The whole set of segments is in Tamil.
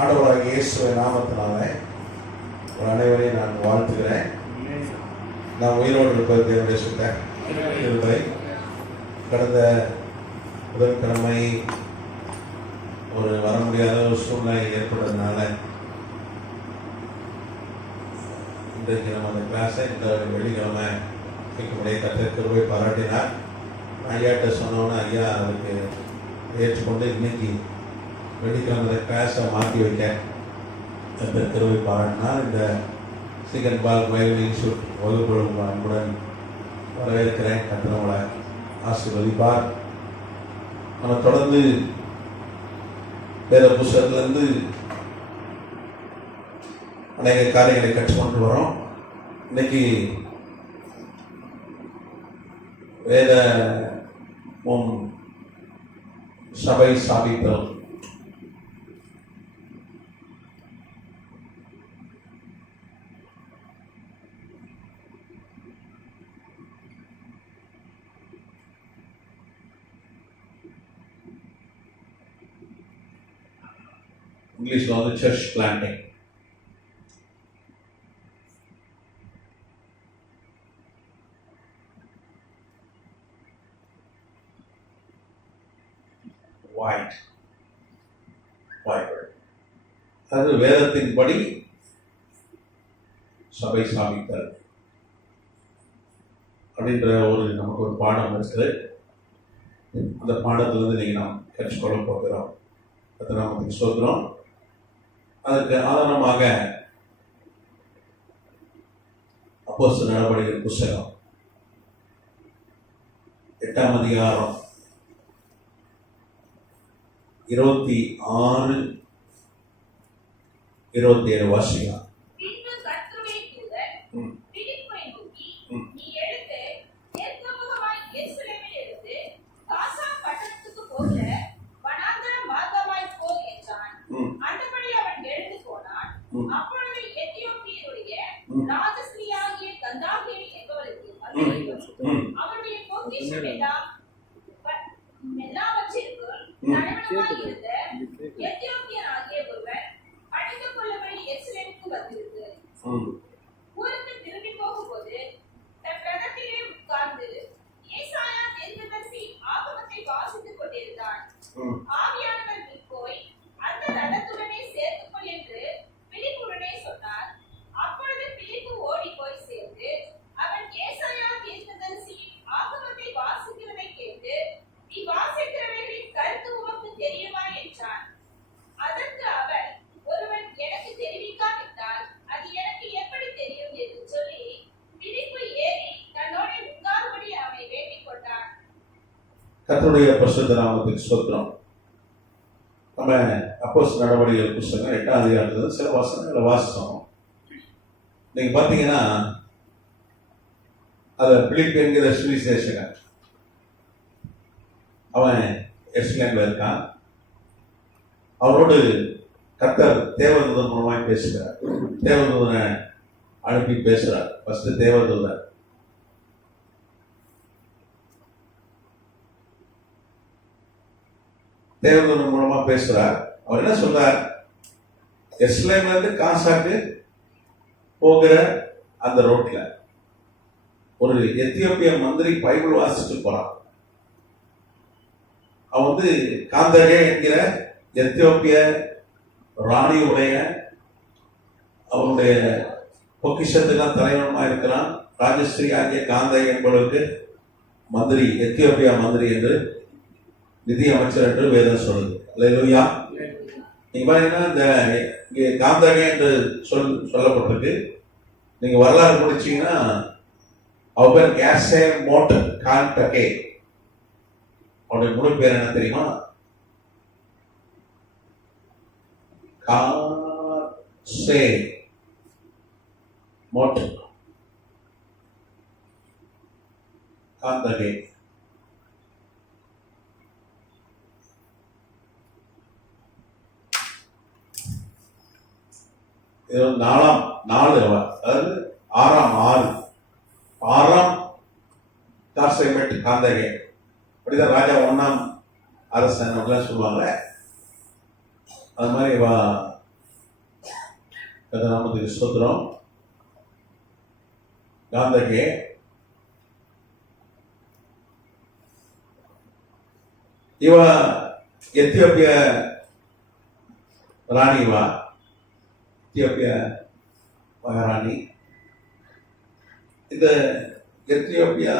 ஆண்டவராகிய இயேசுவின் நாமத்தினாலே அனைவரையும் நான் வாழ்த்துகிறேன். நான் உயிரோடு இருப்பது தேவனுடைய சுத்த கிருபை. கடந்த புதன்கிழமை ஒரு வர முடியாத ஒரு சூழ்நிலை ஏற்பட்டதுனால இன்றைக்கு நம்ம அந்த கிளாஸை இந்த வெள்ளிக்கிழமை கேட்கக்கூடிய கர்த்தர் கிருபை பாராட்டினார். ஐயாட்ட சொன்னோன்னே ஐயா அதுக்கு ஏற்றுக்கொண்டு இன்னைக்கு வெள்ளிக்கிழமை கிளாஸை மாற்றி வைக்க கர்த்தர் கிருபை பாராட்டினார். இந்த சிக்கன் பால் மயில் இன்ஸ்டியூட் வகுப்புகளும் அன்புடன் வரவேற்கிறேன். கர்த்தர் நம்மளை ஆசீர்வதிப்பார். நம்ம தொடர்ந்து வேத புஸ்தகத்திலிருந்து அநேக காரியங்களை கற்றுக்கொண்டு வரோம். இன்னைக்கு வேத சபை சாபித்தல் இங்கிலீஷ்ல வந்து சர்ச் பிளான்டிங். அது வேதத்தின்படி சபை சாபித்தல் அப்படின்ற நமக்கு ஒரு பாடம் இருக்குது. அந்த பாடத்திலிருந்து நீங்க நாம் கற்றுக்கொள்ள போகிறோம். அது நமக்கு சொல்கிறோம். அதற்கு ஆதாரமாக அப்போஸ்தலர் நடவடிக்கைகள் புஸ்தகம் 8ஆம் அதிகாரம் 26, 27 வாசிக்கலாம். கர்த்தருடைய பரிசுத்த நாமத்துக்கு ஸ்தோத்திரம். நம்ம அப்போஸ்தலர் நடவடிக்கைகள் புஸ்தகம் 8ஆம் அதிகாரத்துல சில வசனங்களை வாசிச்சோம். நீங்க பாத்தீங்கன்னா அத பிலிப் என்கிற சுவிசேஷகன் அவன் எருசலேம்ல இருக்கான். அவரோடு கர்த்தர் தேவதூதன் மூலமாய் பேசுகிறார். தேவதூதனை அனுப்பி பேசுறார். ஃபர்ஸ்ட் தேவதூதன் தேவதூதன் மூலமா பேசுறார். அவர் என்ன சொல்றார்? எருசலேம்ல இருந்து காசாக்கு போகிற அந்த ரோட்ல ஒரு எத்தியோப்பிய மந்திரி பைபிள் வாசிச்சுட்டு போறான். அவன் வந்து காந்தகே என்கிற எத்தியோப்பிய ராணியுடைய அவனுடைய பொக்கிஷத்துக்கு தலைவனமா இருக்கிறான். ராஜஸ்ரீ ஆகிய காந்தகை என்பவருக்கு மந்திரி, எத்தியோப்பியா மந்திரி என்று நிதி அமைச்சர் என்று வேதம் சொல்லுது. அல்லேலூயா. நீங்க பாத்தீங்கன்னா இந்த காந்தகை என்று சொல்லப்பட்டிருக்கு. நீங்க வரலாறு படிச்சீங்கன்னா அவர் பேர் கேசே மோட் கான்டகே. அவருடைய முழு பேர் என்ன தெரியுமா? காசே மோட் காந்தகே. இது 4 அதாவது 6ஆம் கார்சைமெட் காந்தகே. அப்படிதான் ராஜா 1ஆம் அரசன் அப்படிலாம் சொல்லுவாங்க. அது மாதிரி நாமத்துக்கு ஸ்தோத்திரம். காந்தகே இவ எத்தியோப்பிய ராணிவா, எத்தியோப்பிய மகாராணி. இந்த எத்தியோப்பியா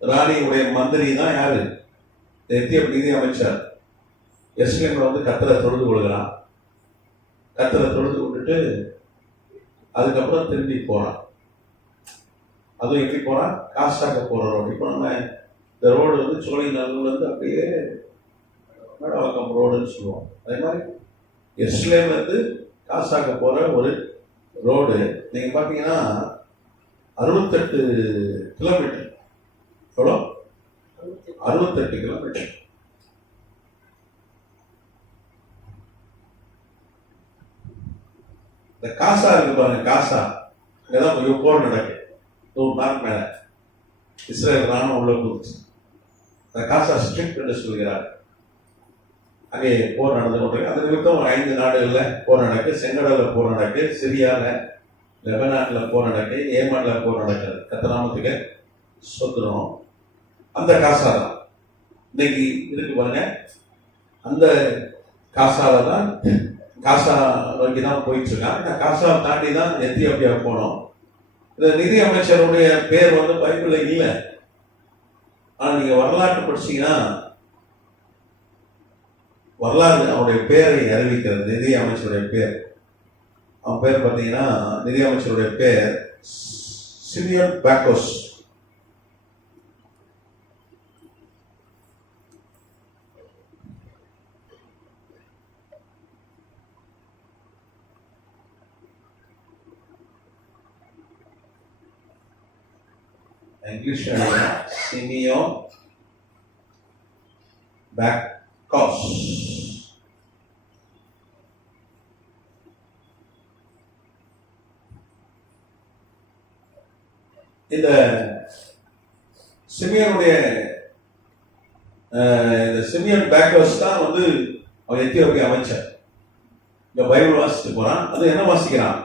ராணியுடைய மந்திரி தான் யாரு? எத்தியோப்பிய நிதி அமைச்சர். எஸ்லேமில் வந்து கத்தரை தொழுது கொள்கிறான். கத்தரை தொழுது கொண்டுட்டு அதுக்கப்புறம் திரும்பி போறான். அதுவும் எப்படி போறான்? காசாக்க போற ரோடு. இப்போ நம்ம இந்த ரோடு வந்து சோழிநல்லூர்ல இருந்து அப்படியே மேடவாக்கம் ரோடுன்னு சொல்லுவோம். அதே மாதிரி எஸ்லேம்ல இருந்து காசாக்க போற ஒரு ரோடு நீங்க பாத்தீங்கன்னா 68 கிலோமீட்டர். எவ்வளோ? 68 கிலோமீட்டர். இந்த காசா இருக்கு பாருங்க, காசா அங்கதான் போர் நடக்கு. 100 நாள் மேல இஸ்ரேல் ராணுவம் உள்ள போச்சு. இந்த காசா ஸ்ட்ரிக்ட் என்று சொல்கிறார். அங்கே போர் நடந்து கொண்டிருக்கு. அது நிமித்தம் ஒரு 5 நாடுகள்ல போர் நடக்கு. செங்கடல்ல போர் நடக்கு, சிரியால, லெபனான்ல போர் நடக்கு, ஏமன்ல போர் நடக்குது. கத்தநாமத்துக்கு சொத்துறோம். அந்த காசா தான் இன்னைக்கு இருக்கு பாருங்க. அந்த காசால தான், காசா நோக்கி தான் போயிட்டு இருக்காங்க. இந்த காசாவை தாண்டி தான் எத்தியோப்பியா போனோம். இந்த நிதி அமைச்சருடைய பேர் வந்து பைபிள்ல இல்லை. ஆனா நீங்க வரலாற்று படிச்சீங்கன்னா வரலாறு அவருடைய பேரை அறிவிக்கிறது. நிதி அமைச்சருடைய பேர், அவன் பேர் பார்த்தீங்கன்னா, நிதி அமைச்சருடைய பேர் Simeon Bakos. English Simeon Bakos. இந்த சிமியோனுடைய இந்த சிமியோன் பேக்கோஸ் தான் வந்து அவன் எத்தியோப்பிய அமைச்சர். இந்த பைபிள் வாசித்து போறான். அது என்ன வாசிக்கிறான்?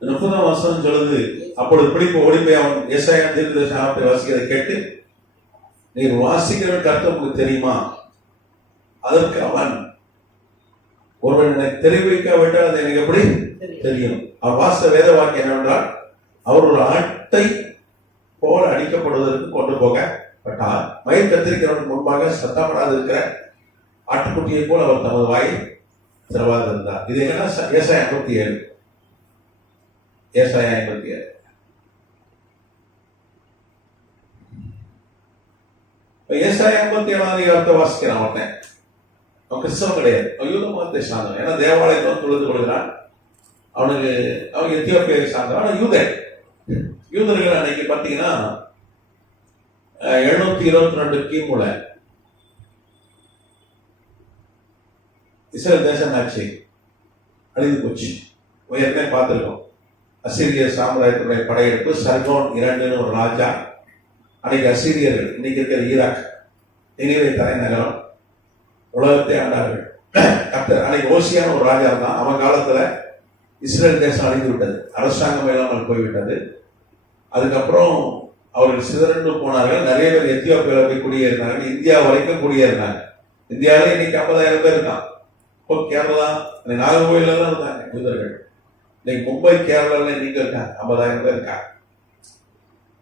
30ஆம் வருஷம் சொல்லுது, அப்பொழுது பிடிப்பு ஓடி போய் அவன் ஏசாயா தீர்க்கதரிசனத்தை வாசிக்கிறதை கேட்டு, நீர் வாசிக்கிற கருத்து உங்களுக்கு தெரியுமா? அதற்கு அவன், ஒருவன் என்னை தெரிவிக்காவிட்டால் அது எனக்கு எப்படி தெரியும்? அவன் வாச வேத வாக்கியம் என்னவென்றால், அவர் ஒரு ஆட்டை போல அடிக்கப்படுவதற்கு கொண்டு போகப்பட்டார். மயிர் கத்திரிக்கிறவனுக்கு முன்பாக சத்தப்படாது இருக்கிற ஆட்டுக்குட்டியை போல அவர் தமது வாயை திறவாது இருந்தார். இது என்ன? ஏசாயா 57. ஏசாயா 57. ஏசாயா 57ஆம் அதிகாரத்தை வாசிக்கிறான். அவன் கிறிஸ்தவன் கிடையாது, யூத மதத்தை சார்ந்தவன். ஏன்னா தேவாலயத்தை தொழுது கொள்கிறான். அவன் எத்தியோப்பியாவை சார்ந்தவன். ஆனா யூதர்கள் அன்னைக்கு பார்த்தீங்கன்னா 722 கிமுல இஸ்ரேல் தேசம் ஆட்சி அழிந்து போச்சு. ஏற்கனவே பார்த்துருக்கோம். அசிரிய சாம்ராஜ்யத்துடைய படையெடுப்பு, சர்கோன் 2ன்னு ஒரு ராஜா. அன்னைக்கு அசிரியர்கள், இன்னைக்கு இருக்கிற ஈராக், நினிவே தலைநகரம், உலகத்தை ஆண்டார்கள். அன்னைக்கு ஓசியான ஒரு ராஜா தான். அவன் காலத்துல இஸ்ரேல் தேசம் அழிந்து விட்டது, அரசாங்கம் இல்லாமல் போய்விட்டது. அதுக்கப்புறம் அவர்கள் சிதறண்டு போனார்கள். நிறைய பேர் எத்தியோப்பியாவில் போய் குடியேறினாங்க. இந்தியா வரைக்கும் குடியேறினாங்க. இந்தியாவில இன்னைக்கு 50,000 பேர் இருக்கான். இப்போ கேரளா, நாகர்கோயில தான் இருந்தாங்க யூதர்கள். இன்னைக்கு மும்பை, கேரளால இன்னைக்கு இருக்காங்க 50,000 பேர் இருக்காங்க.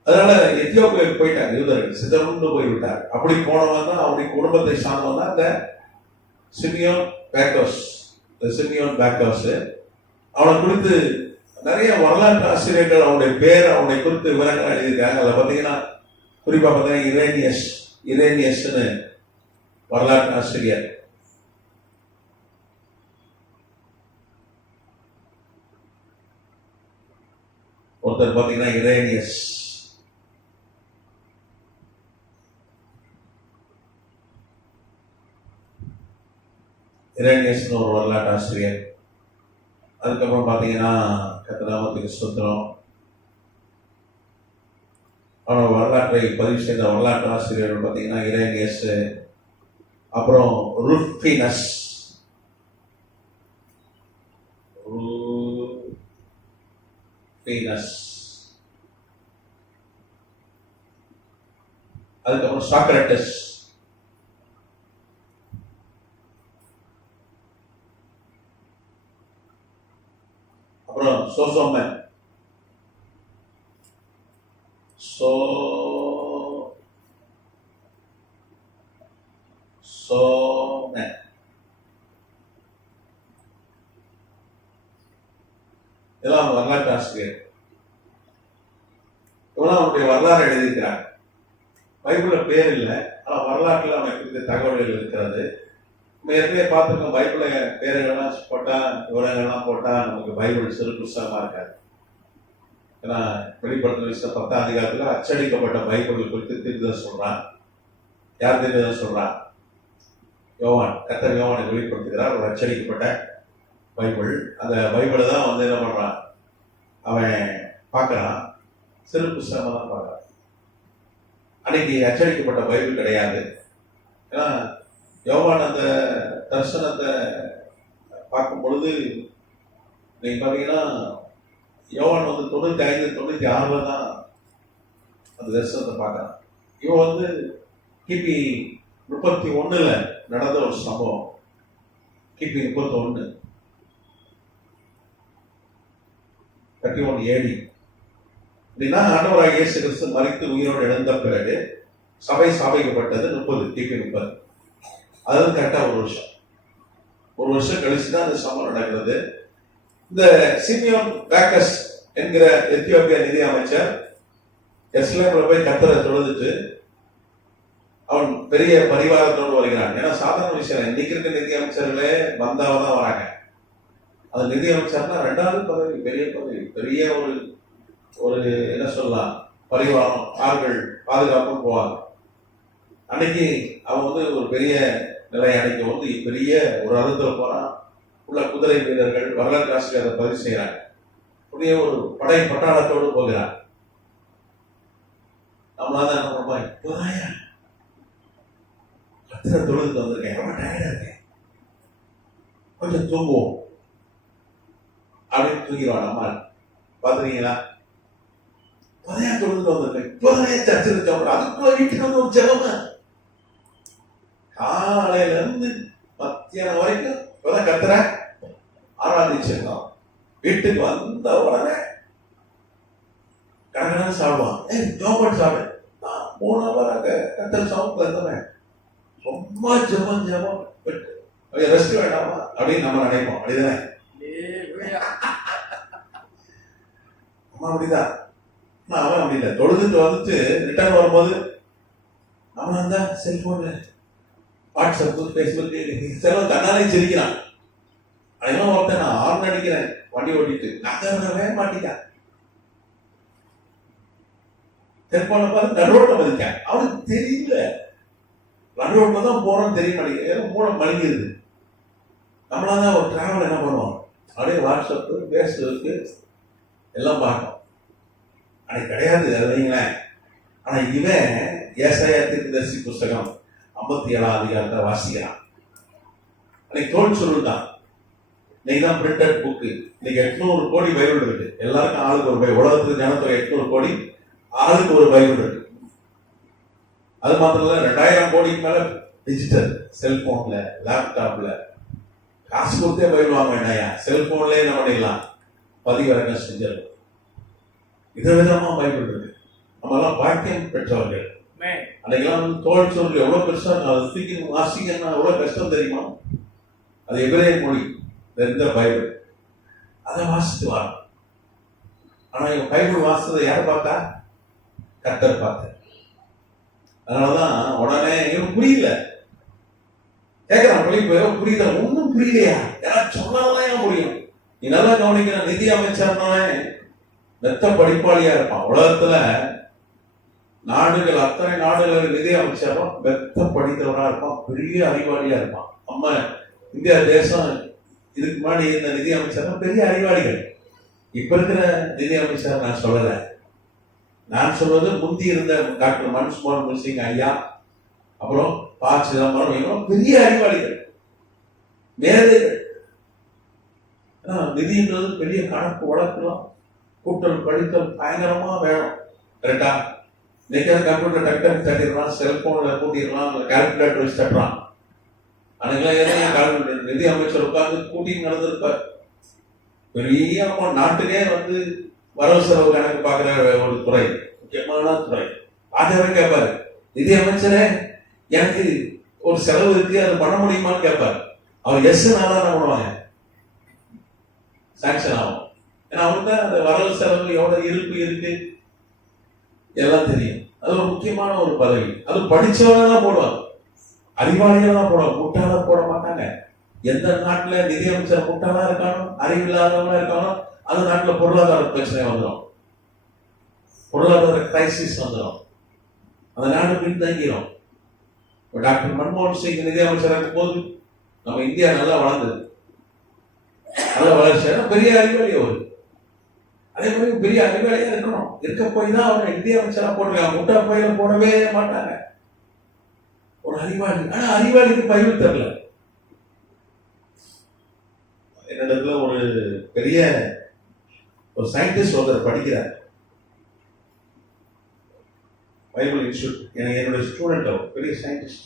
அதனால எத்தியோப்பியாவுக்கு போயிட்டாங்க யூதர்கள், சிதறண்டு போய்விட்டார். அப்படி போனவன் தான், அவருடைய குடும்பத்தை சார்ந்தவன் தான் இந்த சிமியோன் பேக்கோஸ். இந்த சிமியோன் பேக்கோஸ் அவனை குறித்து நிறைய வரலாற்று ஆசிரியர்கள் அவனுடைய பேர், அவனை குறித்து விவரங்கள் எழுதியிருக்காங்க. அதில் பார்த்தீங்கன்னா குறிப்பா பார்த்தீங்கன்னா இரேனியஸ்னு வரலாற்று ஆசிரியர். ஒருத்தர் பார்த்தீங்கன்னா இரேனியஸ்னு ஒரு வரலாற்று ஆசிரியர். அதுக்கப்புறம் பார்த்தீங்கன்னா கர்த்தருக்கு ஸ்தோத்திரம், அவனோட வரலாற்றை பதிவு செய்த வரலாற்று ஆசிரியர்கள் பார்த்தீங்கன்னா இரேனியஸ், அப்புறம் ருஃபினஸ், வீனஸ். அதுக்கப்புறம் சாக்ரட்டிஸ், அப்புறம் சோசோமன், சோமன், இதெல்லாம் வரலாற்று ஆசிரியர். இவெல்லாம் அவனுடைய வரலாறு எழுதியிருக்கிறாங்க. பைபிள்ல பேர் இல்லை, ஆனா வரலாற்றுல அவனுக்கு தகவல்கள் இருக்கிறது. நம்ம ஏற்கனவே பார்த்துருக்கோம், பைபிள பேர்கள்லாம் போட்டா, விவரங்கள்லாம் போட்டா நமக்கு பைபிள் சிறு புஸ்தகமா இருக்காது. ஏன்னா வெளிப்படுத்தின விஷயம் 10ஆம் அதிகாரத்துல அச்சடிக்கப்பட்ட பைபிள் குறித்து தீர்க்கதரிசி சொல்றான். யார் தீர்க்கதரிசி சொல்றான்? யோவான். கர்த்தர் யோவானை வெளிப்படுத்துகிறார் ஒரு அச்சடிக்கப்பட்ட பைபிள். அந்த பைபிளை தான் வந்து என்ன பண்றான், அவன் பார்க்கறான், சிறு புஸ்தகமா தான் பார்க்கறான். அன்னைக்கு அச்சடிக்கப்பட்ட பைபிள் கிடையாது. ஏன்னா யோவான் அந்த தரிசனத்தை பார்க்கும் பொழுது நீங்க பாத்தீங்கன்னா யோவான் வந்து 95, 96 தான் அந்த தரிசனத்தை பார்க்கறான். இவன் வந்து கிபி 31 நடந்த ஒரு சம்பவம். கிபி 31 AD அப்படின்னா ஆண்டவராகிய இயேசு கிறிஸ்து மரித்து உயிரோடு எழுந்த பிறகு சபை ஸ்தாபிக்கப்பட்டது 30 கிபி 30. அதாவது கரெக்டா ஒரு வருஷம் கழிச்சுதான் அந்த சம்பவம் நடக்கிறது. இந்த சிமியோன் பேக்கஸ் என்கிற எத்தியோப்பியா நிதி அமைச்சர் எஸ்லேம்ல போய் கர்த்தரை தொழுதுட்டு அவன் பெரிய பரிவாரத்தோடு வருகிறான். ஏன்னா சாதாரண விஷயம், இன்னைக்கு இருக்க நிதி அமைச்சர்களே பந்தாவதான் வராங்க. அந்த நிதி அமைச்சர்னா 2வது பதவி, பெரிய பதவி, பெரிய ஒரு என்ன சொல்லலாம், பரிவாரம், ஆள்கள் பாதுகாப்பு போவாங்க. அன்னைக்கு அவன் வந்து ஒரு பெரிய நிலை, அன்னைக்கு வந்து பெரிய ஒரு அறுத்துல போறான். உள்ள குதிரை வீரர்கள், வரலாற்று ஆசிரியர் அதை பதிவு செய்யறாங்க. புதிய ஒரு படை பட்டாளத்தோடு போகிறான். நம்மளால என்ன பண்ணுவோம், இப்போதான் கத்திர தொழுதுக்கு வந்திருக்கேன், ரொம்ப டயர்டா இருக்கேன், கொஞ்சம் தூங்குவோம் அப்படின்னு தூங்கிடுவான். நம்ம பாத்துறீங்களா, இப்போதான் தொழுதுக்கு வந்திருக்கேன், இப்போதான் சர்ச்சில் சாப்பிடுறேன், அதுக்குள்ள வீட்டுக்கு வந்து ஒரு ஜெபம். காலையில இருந்து மத்தியானம் வரைக்கும் இப்பதான் கத்துற ஆராதிச்சிருக்கோம். வீட்டுக்கு வந்த உடனே கடற்கரை சாப்பிடுவான். ஜோபட் சாப்பிடு, 3 hour அங்க கத்தல் சாப்பிட்டு இருந்தவன் ரொம்ப ஜெபம் ரெஸ்ட் வேண்டாமா அப்படின்னு நம்ம நினைப்போம். அப்படிதானே? அம்மா அப்படிதான். அவன் அப்படி இல்லை, தொழுதுட்டு வந்துட்டு ரிட்டர்ன் வரும்போது அவன் அந்த செல்போன்ல வாட்ஸ்அப், பேஸ்புக் செலவு தன்னாலே சிரிக்கிறான். அதெல்லாம் ஒருத்தன் நான் ஹார்ன் அடிக்கிறேன் வண்டி ஓட்டிட்டு, நகரவே மாட்டிக்கான். செல்போனை பார்த்து நடுரோட்ல மதிக்கான். அவனுக்கு தெரியல நடுரோட்ல தான் போறோம், தெரிய மாட்டேங்குது, மூலம் மலிங்கிருது. நம்மளாதான் ஒரு டிராவல் என்ன பண்ணுவோம், அப்படியே வாட்ஸ்அப்பு, பேஸ்புக்கு எல்லாம் பார்க்கணும். அன்னைக்கு கிடையாது அதுங்களேன். ஆனா இவன் ஏசாயா தீர்க்கதரிசி புஸ்தகம் 57ஆம் அதிகாரத்தை வாசிக்கிறான். அன்னைக்கு தோல் சொல்லுதான், இன்னைக்கு தான் பிரிண்டட் புக்கு. இன்னைக்கு 800 கோடி பைபிள் இருக்கு. எல்லாருக்கும் ஆளுக்கு ஒரு பைபிள். உலகத்துக்கு ஜனத்தொகை 800 கோடி, ஆளுக்கு ஒரு பைபிள் இருக்கு. அது மாத்திரம் இல்ல, 2000 கோடிக்கு மேல டிஜிட்டல், செல்போன்ல, லேப்டாப்ல. காசு கொடுத்தே பைபிள் வாங்க வேண்டாயா, செல்போன்லயே என்ன பண்ணிடலாம், பதிவிறக்கம் செஞ்சிடலாம். விதவிதமா பைபிள் இருக்கு. நம்ம எல்லாம் பாக்கியம் பெற்றவர்கள். அன்னைக்கெல்லாம் தோல் சொல்லி எவ்வளவு பெருசா வாசிக்கணும்னா எவ்வளவு கஷ்டம் தெரியுமா? அது எபிரேய மொழி, இந்த பைபிள். அதை வாசித்து வரோம். ஆனா இவன் பைபிள் வாசித்ததை யார் பார்த்தா? கர்த்தர் பார்த்த. அதனாலதான் உடனே இவன் புரியல, கேட்கிறான், புரியுதா? ஒன்னும் புரியலையா? யாராவது சொன்னாதான் ஏன் புரியும்? நீ நல்லா கவனிக்கிற, நிதி அமைச்சர்னாலே மெத்த படிப்பாளியா இருப்பான். உலகத்துல நாடுகள், அத்தனை நாடுகள் நிதி அமைச்சரும் மெத்த படித்தவனா இருப்பான், பெரிய அறிவாளியா இருப்பான். நம்ம இந்தியா தேசம் இதுக்கு முன்னாடி இந்த நிதி அமைச்சர் பெரிய அறிவாளிகள். இப்ப இருக்கிற நிதி அமைச்சர் நான் சொல்லல, நான் சொல்வது முந்தி இருந்த டாக்டர் மன்மோகன் சிங் ஐயா, அப்புறம் ப. சிதம்பரம், பெரிய அறிவாளிகள், மேதைகள். நிதின்றது பெரிய கணக்கு வழக்கலாம். கூட்டல் படித்தல் பயங்கரமா வேணும். கரெக்டா? இன்னைக்கு கம்ப்யூட்டர் டக்கு தட்டிடலாம், செல்போன்ல கூட்டிடலாம், கால்குலேட்டர் வச்சு தட்டுறான். அன்னைக்கெல்லாம் எதையும் நிதி அமைச்சர் உட்கார்ந்து கூட்டிட்டு நடந்திருப்பார். பெரிய நாட்டுக்கே வந்து வரவு செலவு கணக்கு பார்க்கிற ஒரு துறை, முக்கியமான துறை. ஆகவே கேட்பாரு, நிதி அமைச்சரே எனக்கு ஒரு செலவு இருக்கு, அது பண்ண முடியுமான்னு கேட்பாரு. அவர் எஸ் நாதான் என்ன பண்ணுவாங்க, சாங்ஷன் ஆகும். ஏன்னா அவருக்கு தான் அந்த வரவு செலவு எவ்வளவு இருப்பு இருக்கு எல்லாம் தெரியும். அது ஒரு முக்கியமான ஒரு பதவி. அது படிச்சவங்க தான் போடுவாங்க, அறிவாளிகள் தான் போடுவாங்க, முட்டாள போட மாட்டாங்க. எந்த நாட்டுல நிதி அமைச்சர் முட்டாளா இருக்கானோ, அறிவில்லாதவங்களா இருக்கானோ, அந்த நாட்டுல பொருளாதார பிரச்சனை வந்துடும், பொருளாதார கிரைசிஸ் வந்துடும், அந்த நாடு பின்தங்கிடும். டாக்டர் மன்மோகன் சிங் நிதி அமைச்சராக போது நம்ம இந்தியா நல்லா வளர்ந்தது, நல்ல வளர்ச்சி, பெரிய அறிவாளி அவரு. அதே மாதிரி பெரிய அறிவாளியா இருக்கணும். இருக்க போய் தான் அவங்க இந்திய அமைச்சரா போட்டிருக்காங்க. முட்டா பயில போடவே மாட்டாங்க. ஒரு அறிவாளி, ஆனா அறிவாளிக்கு பயிர் தெரியல. என்னிடத்துல ஒரு பெரிய ஒரு சயின்டிஸ்ட் ஒருத்தர் படிக்கிறார், பைபிள் இன்ஸ்டியூட். என்னுடைய ஸ்டூடெண்ட், அவர் பெரிய சயின்டிஸ்ட்.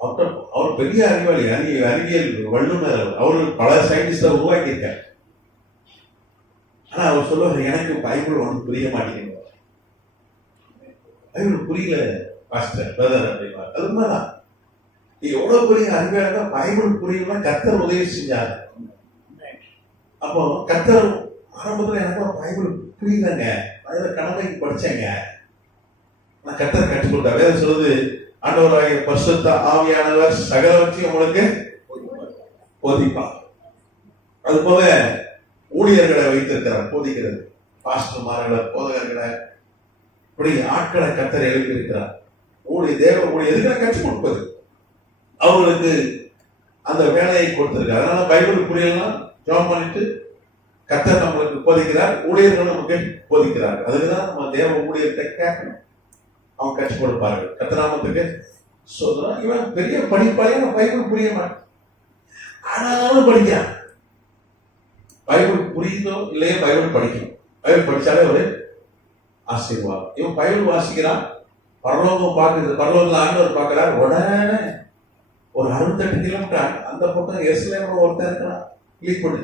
அவர் பெரிய அறிவாளி, அறிவியல் வல்லுநர். அவரு பல சயின்டிஸ்ட உருவாக்கி இருக்கார். ஆனா அவர் சொல்லுவார், எனக்கு பைபிள் ஒன்று புரிய மாட்டேங்குது, பைபிள் புரியல பாஸ்டர் பிரதர் அப்படின்னா. அது உண்மைதான். நீ எவ்வளவு பெரிய அறிவியலா பைபிள் புரியும்னா கர்த்தர் உதவி செஞ்சார். அப்போ கர்த்தர் ஆரம்பத்துல எனக்கு பைபிள் புரியலங்க, அதில் கடமைக்கு படிச்சேங்க, நான் கர்த்தர் கற்றுக் கொடுத்தார். வேற சொல்லுது, ஆண்டவராகிய பரிசுத்த ஆவியானவர் சகலவற்றையும் உங்களுக்கு போதிப்பார். அது போல ஊழியர்களை வைத்திருக்கிறார் போதிக்கிறது, பாஸ்டர்மார்களை, போதகர்களை, இப்படி ஆட்களை கர்த்தர் எழுப்பி இருக்கிறார். தேவ ஊழியர் எதுக்கு கற்றுக் கொடுப்பது, அவர்களுக்கு அந்த வேலையை கொடுத்திருக்கார். அதனால பைபிள் புரியலாம் ஜெபம் பண்ணிட்டு கர்த்தர் நம்மளுக்கு போதிக்கிறார், ஊழியர்கள் நமக்கு போதிக்கிறார். அதுக்குதான் நம்ம தேவ ஊழியத்தை கேட்கணும், அவங்க கற்றுக் கொடுப்பார்கள். கர்த்தநாமத்துக்கு சொல்றான். இவன் பெரிய படிப்பாளைய பைபிள் புரிய மாட்டான், ஆனாலும் படிக்கிறான். பைபிள் புரியுதோ இல்லையோ பைபிள் படிக்கணும். பைபிள் படிச்சாலே ஒரு ஆசீர்வாதம். இவன் பைபிள் வாசிக்கிறான், பரலோகம் பார்க்குது, பரலோகத்தில் ஆண்டவர் பார்க்கிறார். உடனே ஒரு 68 கிலோமீட்டர் அந்த பக்கம் எருசலேம்ல ஒருத்தன் இருக்கிறான், கிளிக் பண்ணு,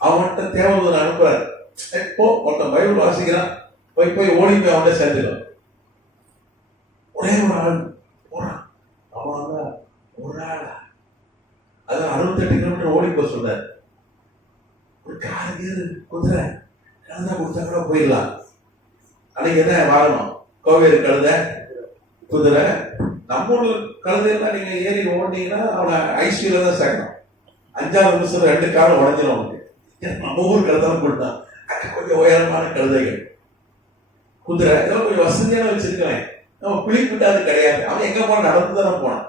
அவன்கிட்ட தேவதூதன் அனுப்புறாரு. இப்போ ஒருத்தன் பைபிள் வாசிக்கிறான், போய் ஓடி போய் அவன்கிட்ட சேர்ந்துக்கலாம். ஒரே ஒரு ஆள் போறான், அவன் ஒரு ஆளா, அது 68 கிலோமீட்டர் ஓடி போய் சொல்றாரு. ஒரு காருக்கு குதிரை கழுத கொடுத்தா கூட போயிடலாம். அன்னைக்கு என்ன வாகனம், கோவேறு கழுத, குதிரை. நம்ம ஊர்ல கழுதையெல்லாம் நீங்க ஏறி ஓடினீங்கன்னா அவனை ஐசியூல தான் சேர்க்கணும். 5வது நிமிஷம் 2 காலம் உடஞ்சிடும் அவனுக்கு. நம்ம ஊர் கழுதான் போட்டான். அங்க கொஞ்சம் உயரமான கழுதைகள், குதிரை, இதெல்லாம் கொஞ்சம் வசதியான வச்சிருக்கேன். நம்ம குளிப்பிட்டு அது கிடையாது. அவன் எங்க போன நடந்து தானே போனான்.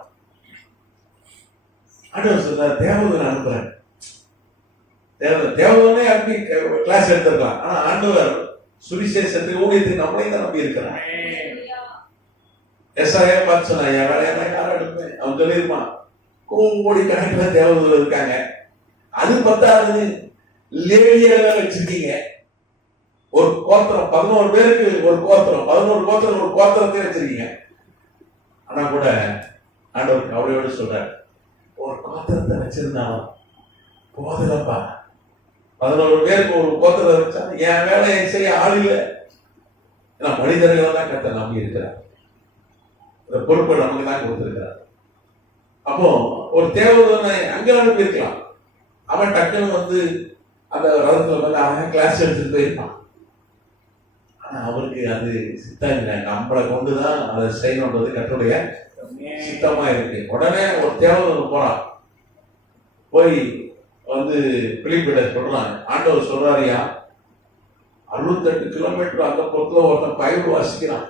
ஆண்டவர் சொல்றாரு, தேவதூதன் அனுப்புறேன். தேவதூதனே அப்படி கிளாஸ் எடுத்திருக்கலாம். ஆனா ஆண்டவர் சுவிசேஷத்துக்கு ஊழியத்துக்கு நம்மளையும் தான் நம்பி இருக்கிறான். எஸ்ஐயா பார்த்து சொன்னா, என் வேலையெல்லாம் யாரும் எடுப்பேன். அவன் சொல்லியிருப்பான், கோடி கணக்கில் தேவதூதர் இருக்காங்க. அது 10வது லேவியர்களை வச்சிருக்கீங்க. ஒரு கோத்திரம் 11 பேருக்கு ஒரு கோத்திரம், 11 கோத்திரம் ஒரு கோத்திரத்தை வச்சிருக்கீங்க. ஆனா கூட ஆண்டவர் கவலையோடு சொல்றாரு, ஒரு கோத்திரத்தை வச்சிருந்தாலும் போதலப்பா, 11 பேருக்கு ஒரு கோத்திரத்தை வச்சா என் வேலையை செய்ய ஆள் இல்லை. ஏன்னா மனிதர்களை தான் கர்த்தர் நம்பி இருக்கிறார், இந்த பொறுப்பை நமக்கு தான் கொடுத்திருக்கிறார். அப்போ ஒரு தேவதூதனை அங்க அனுப்பி இருக்கலாம். அவன் டக்குன்னு வந்து அந்த ரதத்துல வந்து அவன் கிளாஸ் எடுத்துட்டு போயிருப்பான். ஆனா அவருக்கு அது சித்தம் இல்லை, நம்மளை கொண்டுதான் அதை செய்யணுன்றது கர்த்தருடைய சித்தமா இருக்கு. உடனே ஒரு தேவதூதன் போறான், போய் வந்து பிலிப்பிட்ட சொல்றான், ஆண்டவர் சொல்றாரியா, 68 கிலோமீட்டர் அந்த பொறுத்துல ஒருத்தன் பைபிள் வாசிக்கிறான்,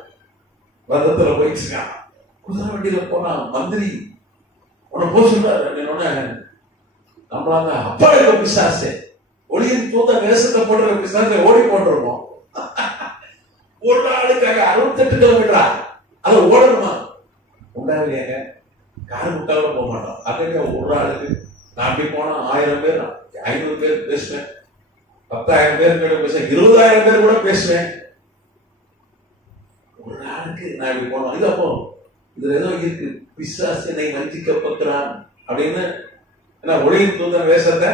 ரதத்துல போயிடுச்சுக்கான், குதிரை வண்டியில போனான், மந்திரி உன்னை போய் சொல்றாரு. நம்மளாங்க அப்பா இருக்க பிசாசு, ஒளியின் தூத்த வேஷத்தை போடுற பிசாசை ஓடி போட்டிருக்கோம். ஒரு நாளுக்காக 68 கிலோமீட்டரா அதை ஓடணுமா? உண்டாங்க கார் முட்டாக போக மாட்டோம். அங்கே ஒரு ஆளுக்கு நான் அப்படி போனா 1000 பேர் 500 பேர் பேசுவேன். 10,000 பேர் கூட பேச 20,000 பேர் கூட பேசுவேன். ஒரு நாளுக்கு நான் இப்படி போனோம். இது அப்போ இதுல ஏதோ இருக்கு, பிசாசு என்னை வஞ்சிக்கப்படுகிறான் அப்படின்னு. ஏன்னா ஒளியின் தூதன் வேஷத்தை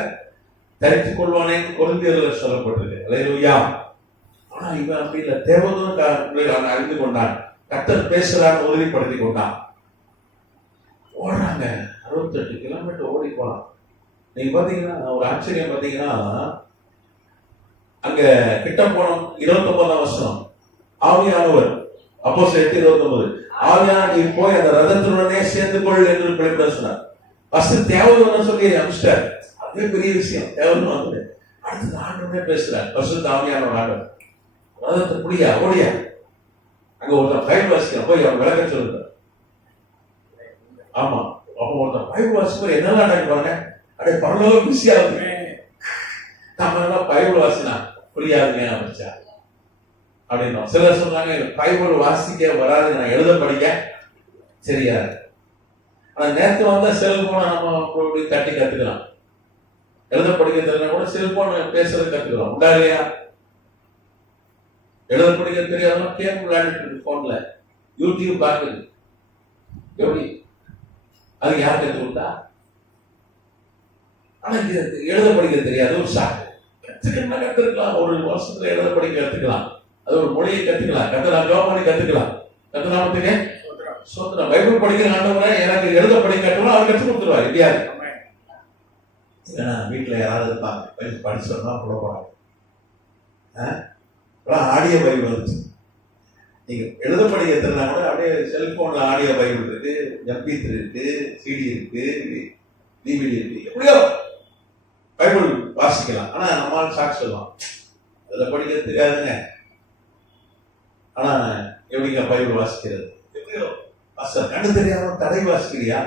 தரித்துக் கொள்வானே கொரிந்தியர்ல சொல்லப்பட்டிருக்கு. அல்லேலூயா. ஆனா இவன் அப்படி இல்லை. தேவதூதன் அறிந்து கொண்டான், கர்த்தர் பேசுறான்னு உறுதிப்படுத்தி கொண்டான். ஓடுறாங்க, 68 கிலோமீட்டர் ஓடி போலாம். நீங்க பாத்தீங்கன்னா ஒரு ஆச்சரியம் பாத்தீங்கன்னா, அங்க கிட்ட போனோம். 29ஆம் வசனம், ஆவியானவர், அப்போஸ்தலர் 8:29, ஆவியானவர் நீ போய் அந்த ரதத்துடனே சேர்ந்து கொள் என்று பேசினார். ஃபர்ஸ்ட் தேவதூதன் சொல்லி அனுப்பிச்சிட்டார். அதே பெரிய விஷயம். தேவதூதன் வந்து அடுத்து ஆண்டவரே பேசுறார். பரிசுத்த ஆவியானவர் ஆண்டவர் ரதத்தை புடியா ஓடியா. அங்க ஒருத்தன் பைபிள் வாசிக்கிறான், போய் அவன் விளக்க சொல்லுங்க. ஆமா, அப்ப ஒருத்தன் பைபிள் வாசிப்போம் என்னெல்லாம் பாருங்க, அப்படியே பரலோகம் பிஸி ஆகுது. நம்ம எல்லாம் பைபிள் வாசினா புரியாதுங்க ஆரம்பிச்சா அப்படின்னா. சிலர் சொன்னாங்க பைபிள் வாசிக்க வராது, நான் எழுத படிக்க சரியா. ஆனா நேற்று வந்தா செல்போனை நம்ம அப்படி தட்டி கத்துக்கலாம். எழுத படிக்க தெரியல கூட செல்போன் பேசுறது கத்துக்கிறோம். உண்டா இல்லையா? எழுத படிக்க தெரியாதவங்க கேம் விளையாடிட்டு இருக்கு போன்ல, யூடியூப் பார்க்குது. எப்படி அது யார் கத்து கொடுத்தா? ஆனா எழுத படிக்க தெரியாது ஒரு சாக்கு. கத்துக்கணும்னா கத்துக்கலாம். ஒரு வருஷத்துல எழுத படிக்க கத்துக்கலாம். அது ஒரு மொழியை கத்துக்கலாம். கத்துக்கலாம், ஜோபானி கத்துக்கலாம். கத்துனாமத்துக்கு சோதனை பைபிள் படிக்கிற ஆண்டவரை எனக்கு எழுத படிக்க கட்டணும் அவர் கற்றுக் கொடுத்துருவார். இல்லையா? ஏன்னா வீட்டுல யாராவது இருப்பாங்க படிச்சோம்னா புள்ள போறாங்க. ஆடியோ பைபிள் வந்துச்சு. நீங்க எழுத படிக்க தெரியல கூட அப்படியே செல்போன்ல ஆடியோ பைபிள் இருக்கு, MP3 இருக்கு, CD இருக்கு, DVD இருக்கு. எப்படியோ பைபிள் வாசிக்கலாம். ஆனா நம்மளால சாட்சி சொல்லலாம், எழுத படிக்க தெரியாதுங்க. ஆனா எப்படிங்க பைபிள் வாசிக்கிறது? எப்படியோ கண்ணு தெரியாம தடை வாசிக்கிறியா?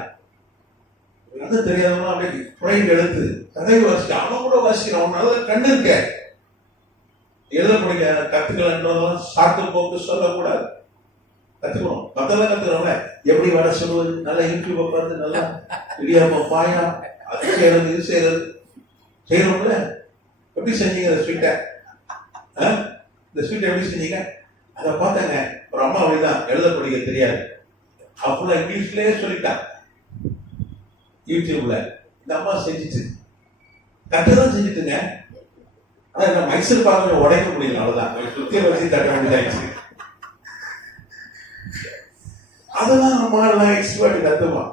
கண்ணு தெரியாதவங்க அப்படியே புறையில் எழுத்து தடை வாசிக்க அவன் கூட வாசிக்கிறான். நல்ல கண்ணு இருக்க. எழுத படிக்க கத்துக்கலாம். சாக்கு போக்கு சொல்லக்கூடாது, கத்துக்கணும். மத்தெல்லாம் கத்துக்கிறவங்க எப்படி வர சொல்லுவது, நல்லா யூடியூப் பார்த்து நல்லா இடியாப்பம் பாயா அது செய்யறது இது செய்யறது செய்யறோம்ல. எப்படி செஞ்சீங்க இந்த ஸ்வீட்டை? இந்த ஸ்வீட்டை எப்படி செஞ்சீங்க? அதை பார்த்தாங்க ஒரு அம்மா அப்படிதான் எழுத படிக்க தெரியாது. அப்பெல்லாம் இங்கிலீஷ்லயே சொல்லிட்டான் யூடியூப்ல. இந்த அம்மா செஞ்சுச்சு, கரெக்டாக செஞ்சுட்டுங்க. ஆனா இந்த மைசூர் பாக்கு உடைக்க முடியல, அவ்வளவுதான். சுத்திய வச்சு தட்ட வேண்டியதாச்சு. அதெல்லாம் நம்ம எக்ஸ்பர்ட் கத்துவான்.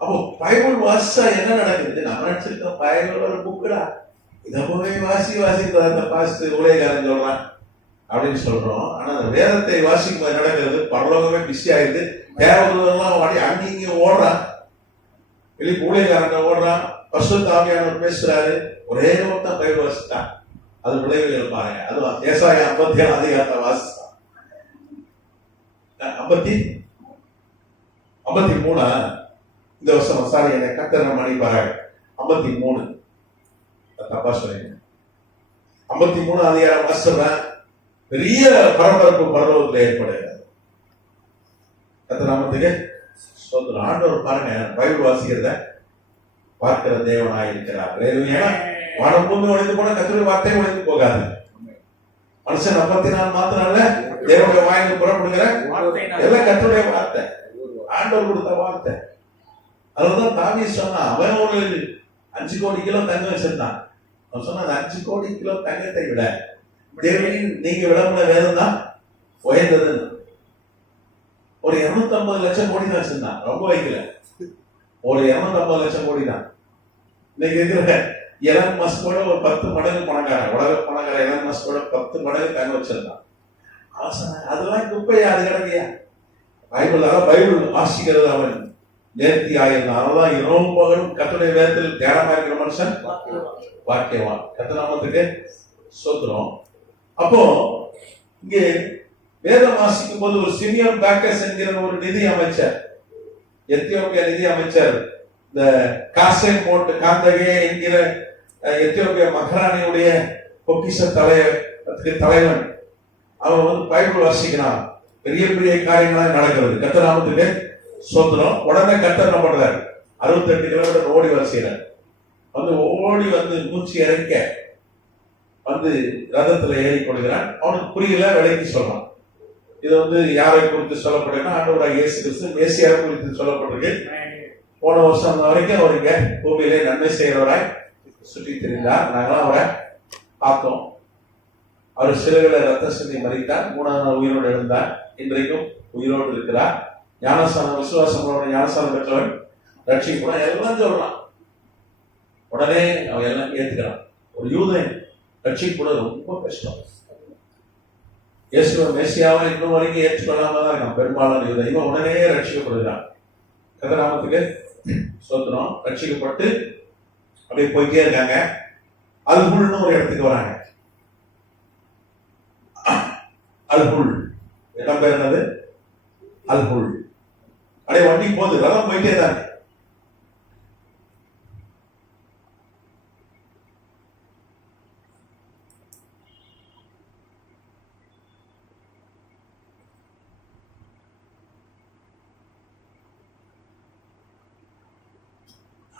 அப்போ பைபிள் வாசிச்சா என்ன நடக்குது? நம்ம நினைச்சிருக்கோம் பைபிள் ஒரு புக்குடா, இதை போய் வாசி அந்த பாஸ்ட் ஊழியக்காரன் சொல்றான் அப்படின்னு சொல்றோம். ஆனா அந்த வேதத்தை வாசிக்கும் போது நடக்கிறது பரலோகமே பிஸி ஆயிடுது. தேவதூதெல்லாம் வாடி அங்கேயும் ஓடுறான், வெளியே ஊழியக்காரங்க ஓடுறான், பரிசுத்த ஆவியானவர் பேசுறாரு. ஒரே ஒருத்தன் பைபிள் வாசித்தான். அது விளைவுகள் பாருங்க. அது ஏசாயா 57 அதிகாரத்தை வாசித்தான். 53 இந்த வருஷம் சாரி என்னை கத்தன மணி பாருங்க. 53 தப்பா சொல்லுங்க. 53 அதிகாரம் வாசிச்சவன் பெரிய பரபரப்பு பரலோகத்தில் ஏற்படுகிறது. கத்தநாமத்துக்கு ஸ்தோத்திரம். ஆண்டவர் பாருங்க பைபிள் வாசிக்கிறத பார்க்கிற தேவனாய் இருக்கிறார். வானம் பூமி ஒழிந்து போன கர்த்தருடைய வார்த்தை ஒழிந்து போகாது. மனுஷன் 54 மாத்திரம் இல்ல, தேவனுடைய வாயிலிருந்து புறப்படுகிற எல்லாம் கர்த்தருடைய வார்த்தை, ஆண்டவர் கொடுத்த வார்த்தை. அதுதான் தாவீது சொன்னா, அவன் ஒரு 5 கோடி கிலோ தங்கம் வச்சிருந்தான். அவன் சொன்ன 5 கோடி கிலோ தங்கத்தை விட தேவனின் நீங்க விடமுள்ள வேதம் தான் உயர்ந்ததுன்னு. ஒரு 250 லட்சம் கோடி தான் வச்சிருந்தான், ரொம்ப வைக்கல. ஒரு 250 லட்சம் கோடி தான். இன்னைக்கு இருக்கிற எலன் மஸ்கோட ஒரு 10 மடங்கு பணக்காரன், உலக பணக்காரன் எலன் மஸ்கோட 10 மடங்கு தங்க வச்சிருந்தான். அதெல்லாம் குப்பையா, அது கிடக்கையா? பைபிள் வாசிக்கிறது அவன் நேர்த்தி ஆயிருந்தான். அதெல்லாம் இரவும் பகலும் கர்த்தருடைய வேதத்தில் தியானமா இருக்கிற மனுஷன் வாக்கியவான். கர்த்தநாமத்துக்கு ஸ்தோத்திரம். அப்போ இங்கே வேதம் வாசிக்கும் போது ஒரு சிமியோன் பேக்கஸ் என்கிற ஒரு நிதி அமைச்சர், எத்தியோப்பியா நிதி அமைச்சர், இந்த காசேன் போட்டு காந்தகே என்கிற எத்தியோப்பியா மகாராணியுடைய பொக்கிஷ தலைவன், அவன் வந்து பைபிள் வாசிக்கிறான். பெரிய பெரிய காரியங்களாக நடக்கிறது. கர்த்தநாமத்துக்கு ஸ்தோத்திரம். உடனே கர்த்தர் என்ன பண்றாரு? 68 கிலோமீட்டர் ஓடி வர செய்யறார். வந்து ஓடி வந்து மூச்சு இறக்க வந்து ரதத்துல ஏறி கொள்கிறான். அவனுக்கு புரியல, விலைக்கு சொல்றான். இது யாரை குறித்து சொல்லப்படுதுன்னா ஆண்டவராகிய இயேசு கிறிஸ்து மேசியாவை குறித்து சொல்லப்பட்டிருக்கு. போன வருஷம் வரைக்கும் அவர் இங்க பூமியிலே நன்மை செய்கிறவராய் சுற்றி திரிந்தார். நாங்களாம் அவரை பார்த்தோம். அவர் சிறுகளை ரத்த சிந்தி மறித்தார், 3ஆம் நாள் உயிரோடு எழுந்தார், இன்றைக்கும் உயிரோடு இருக்கிறார். ஞானஸ்தானம் விசுவாசம் ஞானஸ்தானம் பெற்றவன் ரட்சிக்கப்படும் எல்லாம் சொல்றான். உடனே அவன் எல்லாம் ஏத்துக்கிறான். ஒரு யூதன் ரட்சிக்கப்பட ரொம்ப கஷ்டம். இயேசுவை மேசியாவை இன்னும் வரைக்கும் ஏற்றுக்கொள்ளாம தான் இருக்கான் பெரும்பாலான யூதன். இவன் உடனே ரட்சிக்கப்படுகிறான். கர்த்தர் ஸ்தோத்திரம். ரட்சிக்கப்பட்டு அப்படியே போய்ட்டே இருக்காங்க. அல்ஹுல்னு ஒரு இடத்துக்கு வராங்க. அல்ஹுல் இடம் பேர் என்னது? அல்ஹுல். அப்படியே வண்டி போகுது, ரதம் போயிட்டே தான்.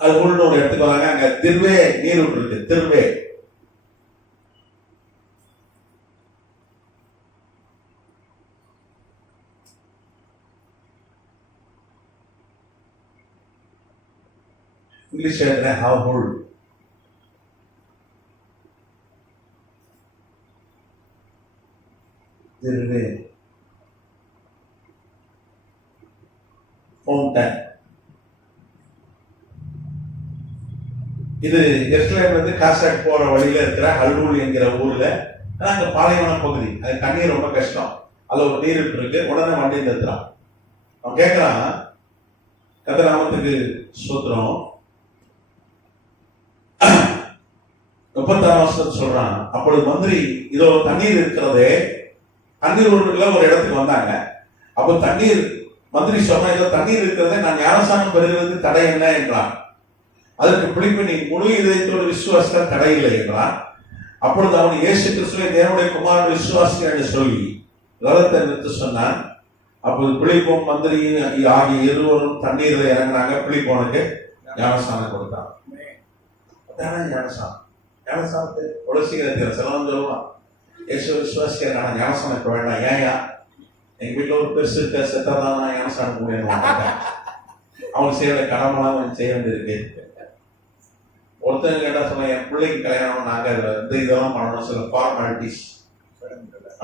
அல்ஹுல்னு ஒரு இடத்துக்கு வராங்க. அங்க திர்வே நீர் இருக்கு. திர்வே இங்கிலீஷ் எழுதுற ஹவுல். திர்வே ஃபவுண்டன். இது எருசலேம்ல காசாக் போற வழியில இருக்கிற அல்ஹுல் என்கிற ஊர்ல. அங்க பாலைவன பகுதி, அது தண்ணீர் ரொம்ப கஷ்டம். அதுல ஒரு நீர் இருக்கு. உடனே வண்டி நிறுத்துறான். அவன் கேட்கிறான், கர்த்தர் நாமத்துக்கு ஸ்தோத்திரம். 36 வருஷம் சொல்றான். அப்பொழுது மந்திரி, இதோ தண்ணீர் இருக்கிறதே, தண்ணீர் ஒரு இடத்துக்கு வந்தாங்க. அப்போ தண்ணீர் மந்திரி சொன்ன, இதோ தண்ணீர் இருக்கிறதே, நான் ஞானஸ்நானம் பெறுகிறதுக்கு தடை என்ன என்றான். அதற்கு பிலிப்பு, நீ முழு இதயத்தோடு விசுவாச தடையில்லை என்றான். அப்பொழுது அவன் இயேசு கிறிஸ்துவை தேவனுடைய குமாரன் விசுவாசி என்று சொல்லி ரதத்தை நிறுத்த சொன்னான். அப்போது பிலிப்பும் மந்திரியும் ஆகிய இருவரும் தண்ணீரில் இறங்கினாங்க. பிலிப்போனுக்கு ஞானஸ்நானம் கொடுத்தான். ஞானஸ்நானம் ஞானஸ்நானத்தை உலசிக்கிற சிலவன் சொல்லுவான், இயேசு விசுவாசிக்கிறான், ஞானஸ்நானம் வேண்டாம். ஏயா எங்க வீட்டில் ஒரு பெருசு செத்தான் ஞானஸ்நானம் முடியும். அவன் செய்யற கடமைலாம் செய்ய வேண்டியிருக்கு. ஒருத்தங்க கேட்டா சொன்ன, என் பிள்ளைக்கு கல்யாணம் நாங்க இதெல்லாம் பண்ணணும், சில ஃபார்மாலிட்டிஸ்.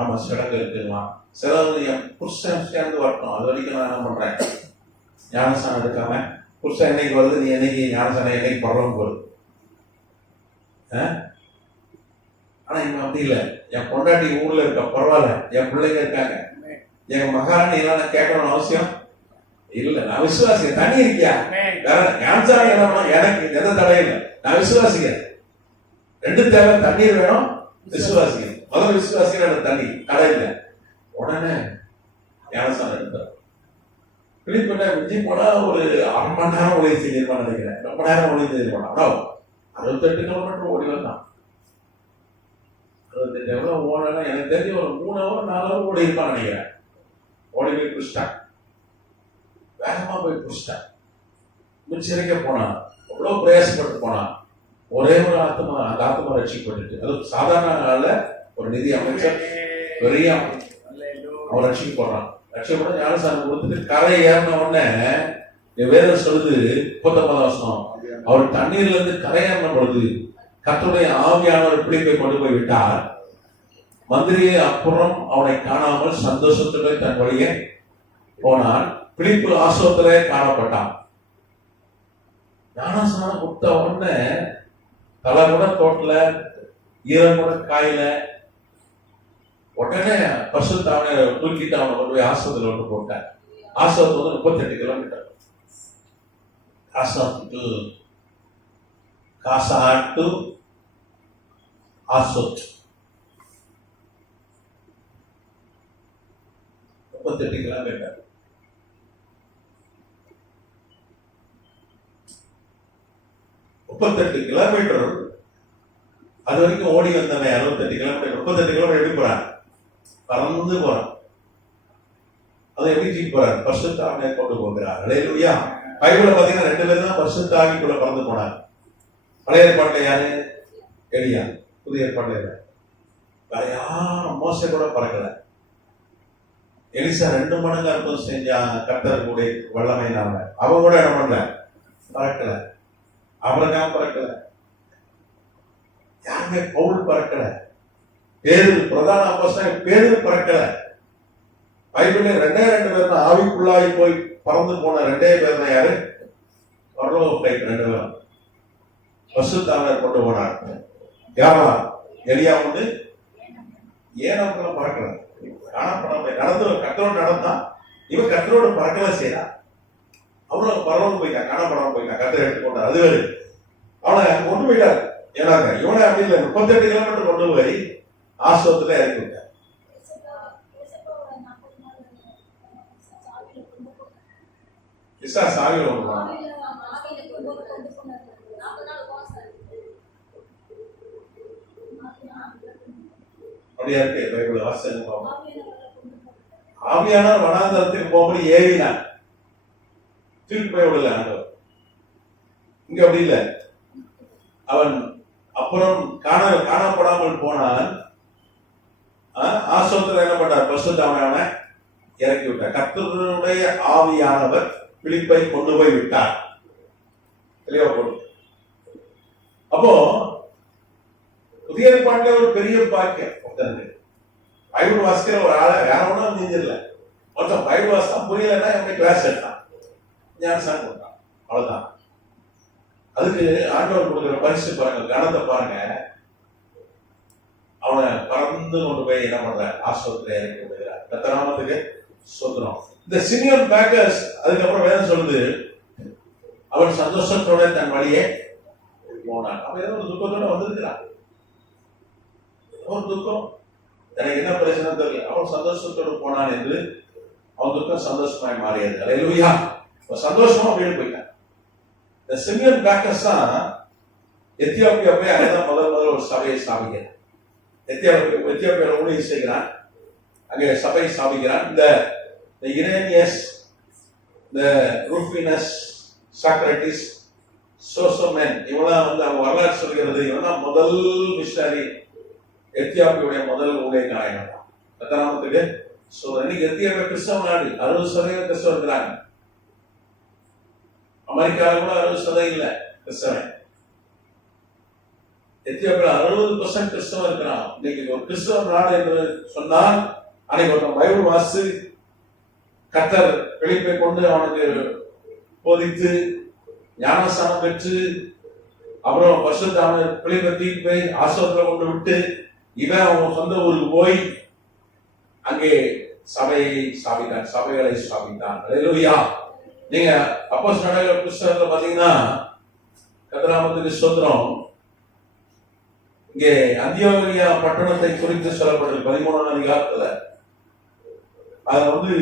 ஆமா, சடங்கு இருக்குலாம். சிலது என் புருஷன் சேர்ந்து வரட்டும், அது வரைக்கும் நான் என்ன பண்றேன், ஞானஸ்தானம் எடுக்காம புருஷன் என்னைக்கு வருது, நீ என்னைக்கு ஞானஸ்தானம் என்னைக்கு படுறோம் போகுது. ஆனா இவன் அப்படி இல்லை. என் பொண்டாட்டி ஊர்ல இருக்க பரவாயில்ல, என் பிள்ளைங்க இருக்காங்க, என் மகாராணி எல்லாம் கேட்கணும்னு அவசியம் இல்ல. நான் விசுவாசிக்கிறேன். தண்ணி இருக்கியா, வேற ஞானஸ்தானம் என்ன, எனக்கு எந்த தடையும் இல்லை. நான் விசுவாசிக்கிறேன். ரெண்டு தேவை, தண்ணீர் வேணும், விசுவாசிக்கிறேன். முதல் விசுவாசிக்கிற தண்ணி கடை இல்லை. உடனே ஞானஸ்தானம் எடுத்தார். பிலிப்புல விஜய் போனா ஒரு 1/2 மணி நேரம் உதவி செஞ்சிருப்பான்னு நினைக்கிறேன். ரொம்ப நேரம் உதவி செஞ்சிருப்பான். ஆனா 68 கிலோமீட்டர் ஓடி வந்தான். 68 எவ்வளவு ஓடனா எனக்கு தெரிஞ்சு ஒரு 3 ஹவர் 4 ஹவர் ஓடி இருப்பான்னு நினைக்கிறேன். ஓடி போய் புடிச்சிட்டான். வேகமா போய் புடிச்சிட்டான். முச்சிறைக்க போனான். எவ்வளவு பிரயாசப்பட்டு போனான். ஒரே ஒரு ஆத்மா, அந்த ஆத்மா ரட்சிக்கப்பட்டு, அது சாதாரண நாள்ல ஒரு நிதி அமைச்சர் பெரிய அவன் ரட்சிக்க போடுறான். ரட்சிக்கப்பட ஞானஸ்நானம் கொடுத்துட்டு கரை ஏறின உடனே வேதம் சொல்லுது 39 வருஷம் அவர் தண்ணீர்ல இருந்து கரையேறின பொழுது கர்த்தருடைய ஆவியானவர் பிலிப்பை கொண்டு போய் விட்டார். மந்திரியை அப்புறம் அவனை காணாமல் சந்தோஷத்துடன் தன் வழியே போனான். பிலிப்பு ஆசோத்திலே காணப்பட்டான். ஞானஸ்நானம் கொடுத்த உடனே தலை கூட தோட்டல, ஈரம் கூட காயில. உடனே பரிசுத்த அவனை தூக்கிட்டு அவனை கொண்டு போய் ஆஸ்பத்திரியில் கொண்டு போட்டான். ஆஸ்பத்திரி 38 கிலோமீட்டர். காசாட்டு ஆசோத் 38 கிலோமீட்டர். கிலோமீட்டர் அது வரைக்கும் ஓடி வந்தவன் 68 கிலோமீட்டர். 38 கிலோமீட்டர் எப்படி போறான்? பறந்து போறான். அதை எப்படி ஜீப் போறார்? பரிசுத்த ஆவியை கொண்டு போகிறார். அல்லேலூயா. பைபிள்ல பாத்தீங்கன்னா 2 பேரும் தான் பரிசுத்த ஆவிக்குள்ள பறந்து போனார். பழைய ஏற்பாட்டுல யாரு? எலியா. புதிய ஏற்பாட்டுல வேற யாரும் மோசை கூட பறக்கல. எலிசா 2 மடங்கு அற்புதம் செஞ்சா கர்த்தருடைய வல்லமையினால. அவன் கூட என்ன பண்ணல, பறக்கல. ஆபிரகாம் பறக்கல, யாருமே பவுல் பறக்கல, பேதுரு பிரதான அப்போஸ்தலன் பேதுரு பறக்கல. பைபிள்ல 2 பேர் தான் ஆவிக்குள்ளாகி போய் பறந்து போன 2 பேர் தான் யாரு? பரலோக ஃபிளைட் 2 பேரும் பரிசுத்தாவியானவர் கொண்டு போனார். யாரா? எலியா ஒண்ணு, ஏனோக்கெல்லாம் பறக்கல. காணப்படாம நடந்து கத்தரோடு நடந்தான். இவன் கத்தரோடு பறக்கல செய்யறா. அவ்வளவு பரவாயில்ல போயிட்டான், காணப்படாம போயிட்டான். கத்தரை எடுத்துக்கொண்டார். அது வேறு. அவனை கொண்டு போயிட்டார். ஏன்னாங்க இவனை அப்படி இல்லை, 38 கிலோமீட்டர் கொண்டு போய் ஆஸ்பத்திரியில இறக்கி விட்டார். சாவியில் வருவான். அப்படியா இருக்கு பைபிள் வாசகம். ஆவியானவர் வனாந்தரத்துக்கு போகும்போது ஏறினான், தூக்கி போய் விடல ஆண்டவர். இங்க அப்படி இல்லை. அவன் அப்புறம் காணப்படாமல் போனான். ஆசோத்துல என்ன பண்ணார்? பரிசுத்தாவியானவரை இறக்கி விட்டார். கர்த்தருடைய ஆவியானவர் பிலிப்பை கொண்டு போய் விட்டார். தெளிவா போடு. அப்போ புதிய ஏற்பாட்டுல ஒரு பெரிய பாக்கியம். பைபிள் வாசிக்கிற ஒரு ஆளை வேற ஒன்றும் செஞ்சிடல. மொத்தம் பைபிள் வாசித்தா புரியலன்னா எப்படி கிளாஸ் எடுத்தான், ஞானசான் கொடுத்தான், அவ்வளவுதான். அதுக்கு ஆண்டவர் கொடுக்குற பரிசு பாருங்க, கனத்தை பாருங்க. அவனை பறந்து கொண்டு போய் என்ன பண்ற? ஆஸ்பத்திரியில இறக்கி விடுகிறார். கர்த்தராமத்துக்கு ஸ்தோத்திரம். இந்த சிமியோன் பேக்கர்ஸ் அதுக்கப்புறம் வேதம் சொல்லுது, அவன் சந்தோஷத்தோட தன் வழியே போனான். அவன் ஏதோ ஒரு துக்கத்தோட வந்திருக்கிறான். ஒரு துக்கம், எனக்கு என்ன பிரச்சனை தெரியல, அவன் சந்தோஷத்தோடு போனான் என்று அவன் துக்கம் சந்தோஷமாய் மாறியது. அல்லேலூயா. சந்தோஷமா வீடு போயிட்டான். இந்த சிமியோன் பேக்கர்ஸ் தான் எத்தியோப்பியா போய் அங்கதான் முதல் ஒரு சபையை ஸ்தாபிக்கிறான். எத்தியோப்பியாவில் ஊழியம் செய்கிறான், அங்கே சபையை ஸ்தாபிக்கிறான். இந்த இரேனியஸ், இந்த ரூஃபினஸ், சாக்ரட்டிஸ், சோசோமேன் இவெல்லாம் அவங்க வரலாறு சொல்கிறது. இவன் முதல் மிஷனரி, எத்தியோப்பியாவுடைய முதல் ஊழியக்காரன். கர்த்தராமத்துக்கு இன்னைக்கு எத்தியோப்பியா கிறிஸ்தவ நாடு. 60% கிறிஸ்தவ இருக்கிறாங்க. அமெரிக்காவில் கூட 60% இல்லை கிறிஸ்தவன். எத்தியோப்பியா 60% கிறிஸ்தவம் இருக்கிறான். இன்னைக்கு ஒரு கிறிஸ்தவ நாடு என்று சொன்னால், அன்னைக்கு ஒருத்தன் பைபிள் வாசித்து கர்த்தர் பிலிப்பை கொண்டு அவனுக்கு போதித்து ஞானஸ்தானம் பெற்று அப்புறம் பரிசுத்தாவியானவர் பிலிப்பை தூக்கி போய் ஆஸ்பத்திரியில கொண்டு விட்டு இவன் அவன் சொந்த ஊருக்கு போய் அங்கே சபையை ஸ்தாபித்தான், சபைகளை ஸ்தாபித்தான். அல்லேலூயா. நீங்க அப்போஸ்தலர் புத்தகத்துல பாத்தீங்கன்னா கர்த்தராமத்துக்கு ஸ்தோத்திரம், இங்கே அந்தியோகியா பட்டணத்தை குறித்து சொல்லப்பட்டது 13ஆம் அதிகாரத்துல. அது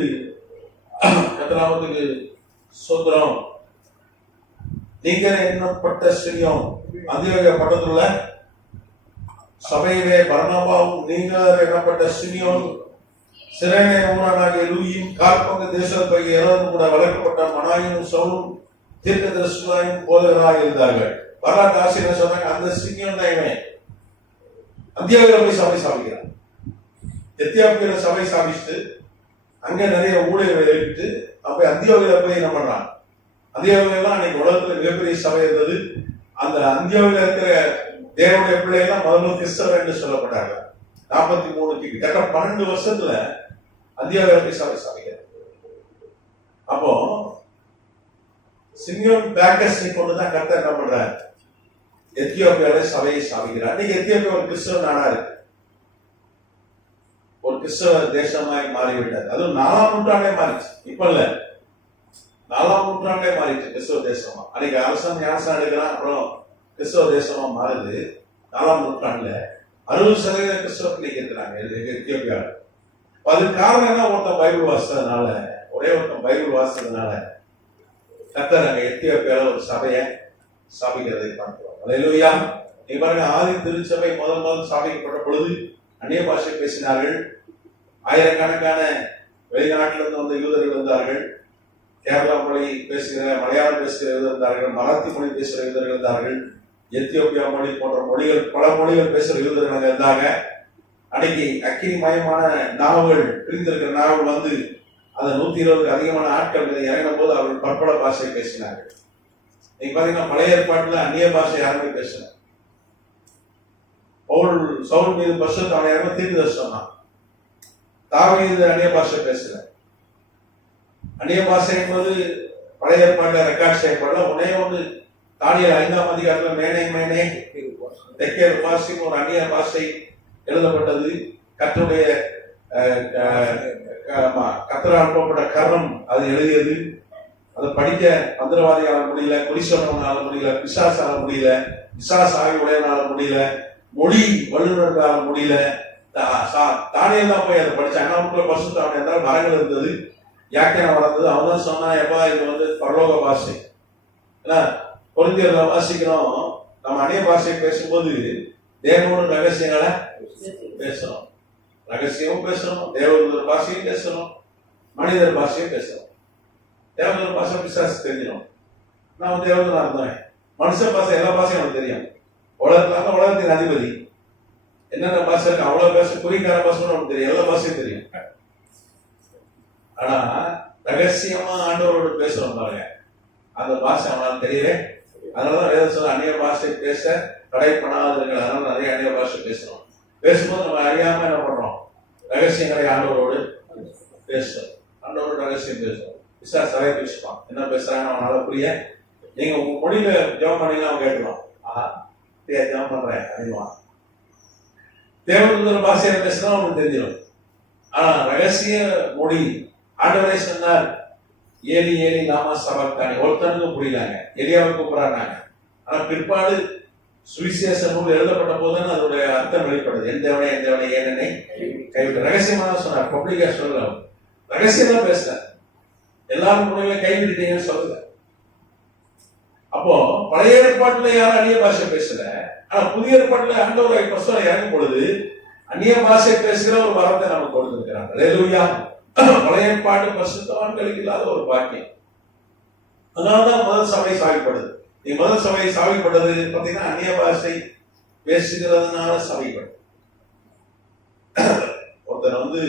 கர்த்தராமத்துக்கு ஸ்தோத்திரம், நீங்க எண்ணப்பட்ட ஸ்ரீயம் அந்தியோகியா பட்டணத்துல சபையிலே பர்னபாவும் நீங்கள் எண்ணப்பட்ட சிமியோன், சிரேனே ஊரானாகிய லூயும், காற்பங்கு தேசத்தில் எல்லோரும் கூட வளர்க்கப்பட்ட மனாயும் சவுலும் தீர்க்கதரிசிகளாயும் போதகராக இருந்தார்கள். வரலாற்று ஆசிரியர் சொன்னாங்க, அந்த சிமியோன் தான் இவன். அந்தியோகியா போய் சபை ஸ்தாபிக்கிறான். எத்தியோப்பியால சபை ஸ்தாபிச்சுட்டு அங்க நிறைய ஊழியர்களை எழுப்பிட்டு அப்ப அந்தியோகியா போய் என்ன பண்றான்? அந்தியோகியா அன்னைக்கு உலகத்துல மிகப்பெரிய சபை இருந்தது. அந்த அந்தியோகியா இருக்கிற தேவனுடைய பிள்ளைகள் முதல்ல கிறிஸ்தவர் என்று சொல்லப்பட்டார்கள். 43 கிட்ட 12 வருஷத்துல அந்தியோகியா போய் சபை ஸ்தாபிக்கிறார். அப்போ சிமியோன் பேக்கர்ஸ் கொண்டுதான் கர்த்தர் என்ன பண்றார்? எத்தியோப்பியால சபையை ஸ்தாபிக்கிறார். இன்னைக்கு எத்தியோப்பியா ஒரு கிறிஸ்தவ நாடா இருக்கு, ஒரு கிறிஸ்தவ தேசமாய் மாறிவிட்டது. அதுவும் 4ஆம் நூற்றாண்டே மாறிச்சு. இப்ப இல்ல, 4ஆம் நூற்றாண்டே மாறிச்சு கிறிஸ்தவ தேசமா. அன்னைக்கு அரசன் ஞானஸ்தானம் எடுக்கிறான், அப்புறம் கிறிஸ்தவ தேசமா மாறுது. 4ஆம் நூற்றாண்டுல 60% கிறிஸ்தவர்கள் இருக்கிறாங்க எத்தியோப்பியாவில். அதுக்கு காரணம் என்ன? ஒருத்தன் பைபிள் வாசித்ததுனால, ஒரே ஒருத்தன் பைபிள் வாசித்ததுனால கர்த்தர் அங்க எத்தியோப்பியாவில் ஒரு சபையை ஸ்தாபிக்கிறதை பார்க்கிறோம். அல்லேலூயா. நீங்க பாருங்க, ஆதி திருச்சபை முதல் ஸ்தாபிக்கப்பட்ட பொழுது அந்நிய பாஷை பேசினார்கள். ஆயிரக்கணக்கான வெளிநாட்டிலிருந்து வந்த யூதர்கள் இருந்தார்கள். கேரளா மொழி பேசுகிற, மலையாளம் பேசுகிற யூதர் இருந்தார்கள். மராத்தி மொழி பேசுகிற யூதர்கள் இருந்தார்கள். எத்தியோப்பியா மொழி போன்ற மொழிகள், பல மொழிகள் பேசுகிற யூதர்கள் இருந்தாங்க. அன்னைக்கு அக்கினிமயமான நாவுகள் பிரிந்திருக்கிற நாவல் வந்து அந்த 120 அதிகமான ஆட்கள் மீது இறங்கின போது அவர்கள் பற்பல பாஷை பேசினார்கள். நீங்க பாத்தீங்கன்னா பழைய ஏற்பாட்டுல அந்நிய பாஷை யாருமே பேசினார். சவுல் மீது பரிசுத்த ஆவியானவர் தீர்க்கதரிசனம் தான். தாவீது அந்நிய பாஷை பேசல. அந்நிய பாஷை என்பது பழைய ஏற்பாட்டுல ரெக்கார்ட் செய்யப்படல. ஒன்னே ஒன்று தானியேல் 5ஆம் அதிகாரத்துல மேனே தெக்கேல் பாஷைன்னு ஒரு அந்நிய பாஷை எழுதப்பட்டது. கர்த்தருடைய கர்த்தரால் அனுப்பப்பட்ட கரம் அது எழுதியது. அதை படிக்க மந்திரவாதியால முடியல, குறிசொன்னவனால முடியல, பிசாசால முடியல, பிசாசு ஆவி உடையனால முடியல, மொழி வல்லுநர்களால முடியல. தானியேல் தான் போய் அதை படிச்சாங்க. அவனுக்குள்ள பரிசுத்த ஆவி இருந்தால் வரங்கள் இருந்தது, வியாக்கியானம் வளர்ந்தது. அவன் தான் சொன்னா, எப்பா இது வந்து பரலோக பாஷை. ஏன்னா கொரிந்தியர்ல வாசிக்கிறோம், நம்ம அந்நிய பாஷை பேசும்போது தேவனோட ரகசியங்களை பேசணும். ரகசியமும் பேசணும், தேவதூதர் பாஷையும் பேசணும், மனிதர் பாஷையும் பேசணும். தேவதூதர் பாஷை பிசாசு தெரிஞ்சிடும். நான் தேவதூதனா இருந்தேன். மனுஷ பாஷை எல்லா பாஷையும் அவனுக்கு தெரியும். உலகத்தின் அதிபதி என்னென்ன பாஷை இருக்கு அவ்வளவு பேச, குறிக்கார பாஷை நமக்கு தெரியும், எல்லா பாஷையும் தெரியும். ஆனா ரகசியமா ஆண்டவரோடு பேசுறோம் பாருங்க, அந்த பாஷை அவனால தெரியவே. அதனாலதான் வேதம் சொல்ல அந்நிய பாஷை பேச தடைப்படாதீர்கள். அதனால நிறைய அந்நிய பாஷை பேசுறோம். பேசும்போது நம்ம அறியாம என்ன பண்றோம், ரகசியங்களை ஆண்டவரோடு பேசுறோம். ஆண்டவரோட ரகசியம் பேசுறோம். சபை பேசுவான், என்ன பேசுறாங்க அவனால புரிய. நீங்க உங்க மொழியில ஜெபம் பண்ணீங்கன்னா அவன் கேட்கலாம், ஜெபம் பண்றேன் அறிவான். தேவதூதர் பாஷையில பேசுனா அவனுக்கு தெரிஞ்சிடும். ஆனா ரகசிய மொழி ஆண்டவரே சொன்னார், ஏலி ஏலி நாம சபக்தானி. ஒருத்தனுக்கு புரியலாங்க, எலியாவை கூப்பிடுறாங்க. ஆனா பிற்பாடு சுவிசேஷ நூல் எழுதப்பட்ட போதுதான் அதோட அர்த்தம் வெளிப்படுது. எந்தவனே ஏனனை கைவிட்டு ரகசியமாக சொன்னார். பப்ளிக்கா சொல்லல, ரகசியமா பேசல. எல்லாரும் முறையில கைவிட்டீங்கன்னு சொல்லுங்க. அப்போ பழைய ஏற்பாட்டுல யாரும் அந்நிய பாஷை பேசல. ஆனா புதிய ஏற்பாட்டுல ஆண்டவர் பசுவ இறங்கும் பொழுது அந்நிய பாஷை பேசுகிற ஒரு வரத்தை நமக்கு கொடுத்திருக்கிறாங்க. அல்லேலூயா. பழைய ஏற்பாடு பரிசுத்தவான்களுக்கு இல்லாத ஒரு பாக்கியம். அதனாலதான் முதல் சபை சாவிப்படுது. நீ முதல் சபை சாவிப்பட்டது பாத்தீங்கன்னா அந்நிய பாஷை பேசுகிறதுனால சபைப்படும். ஒருத்தர் வந்து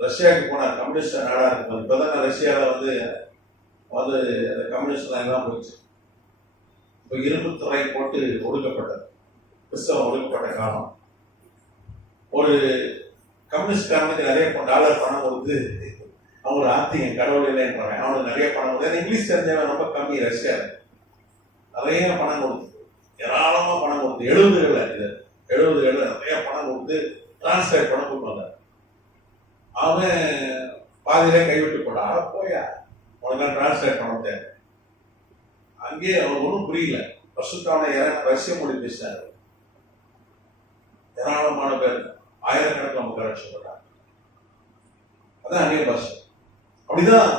ரஷ்யாவுக்கு போனார், கம்யூனிஸ்ட் நாடா இருக்கும். இப்பதான் ரஷ்யால வந்து அந்த கம்யூனிஸ்ட் எல்லாம் போயிடுச்சு. இப்ப இரும்பு துறை போட்டு ஒடுக்கப்பட்டது, கிறிஸ்தவம் ஒடுக்கப்பட்ட காலம். ஒரு கம்யூனிஸ்ட்காரனுக்கு நிறைய டாலர் பணம் கொடுத்து அவன் ஒரு ஆத்தியம் கடவுள் இல்லைன்றாங்க. அவனுக்கு நிறைய பணம் கொடுத்து, இங்கிலீஷ் தெரிஞ்சவன் ரொம்ப கம்மி ரஷ்யாவில். நிறைய பணம் கொடுத்து, ஏராளமா பணம் கொடுத்து, 70 நிறைய பணம் கொடுத்து டிரான்ஸ்லேட் பண்ண கொடுப்பாங்க. அவன் பாதியிலே கைவிட்டு போடா, போயா உனக்கு டிரான்ஸ்லேட் பண்ண தேவை. அங்கேயே அவனுக்கு ஒன்றும் புரியல. பசுத்தான ரஷ்ய மொழி பேசினார். ஏராளமான பேர், ஆயிரக்கணக்கில் மக்கள் ரட்சப்பட்டாங்க. அதான் அந்நிய பாஷை. அப்படிதான்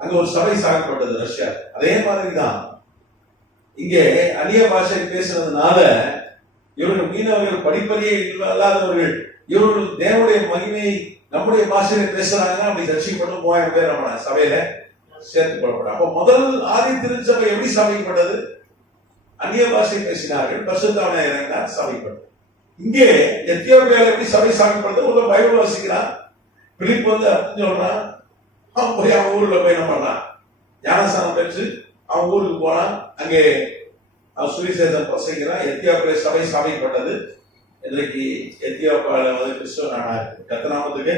அங்க ஒரு சபை சாகப்பட்டது ரஷ்யா. அதே மாதிரிதான் இங்கே அந்நிய பாஷை பேசுறதுனால இவர்கள் மீனவர்கள் படிப்பறியே இல்லாதவர்கள், இவர்கள் தேவனுடைய மகிமையை நம்முடைய பாஷையில பேசுறாங்க. அப்படி ரட்சிக்கப்பட்டு 3000 பேர் நம்ம சபையில சேர்த்துக் கொள்ளப்படும். அப்ப முதல் ஆதி திருச்சபை எப்படி சபைப்பட்டது? அந்நிய பாஷை பேசினார்கள், பரிசுத்த ஆவியானவர் இறங்கினார், சபைப்பட்டது. இங்கே எத்தியோப்பியாவில் எப்படி சபை சாப்பிடுறது? உள்ள பைபிள் வாசிக்கிறான். பிலிப் வந்து சொல்றான், அவன் போய் அவன் ஊர்ல போய் என்ன பண்ணான், ஞானஸ்தானம் பெற்று அவன் ஊருக்கு போனான். அங்கே அவன் சுவிசேஷம் பிரசங்கிறான். எத்தியோப்பியா சபை சபைப்பட்டது. இன்றைக்கு எத்தியோப்பியாவில் வந்து கிறிஸ்துவ நாடா இருக்கு. கத்தநாமத்துக்கு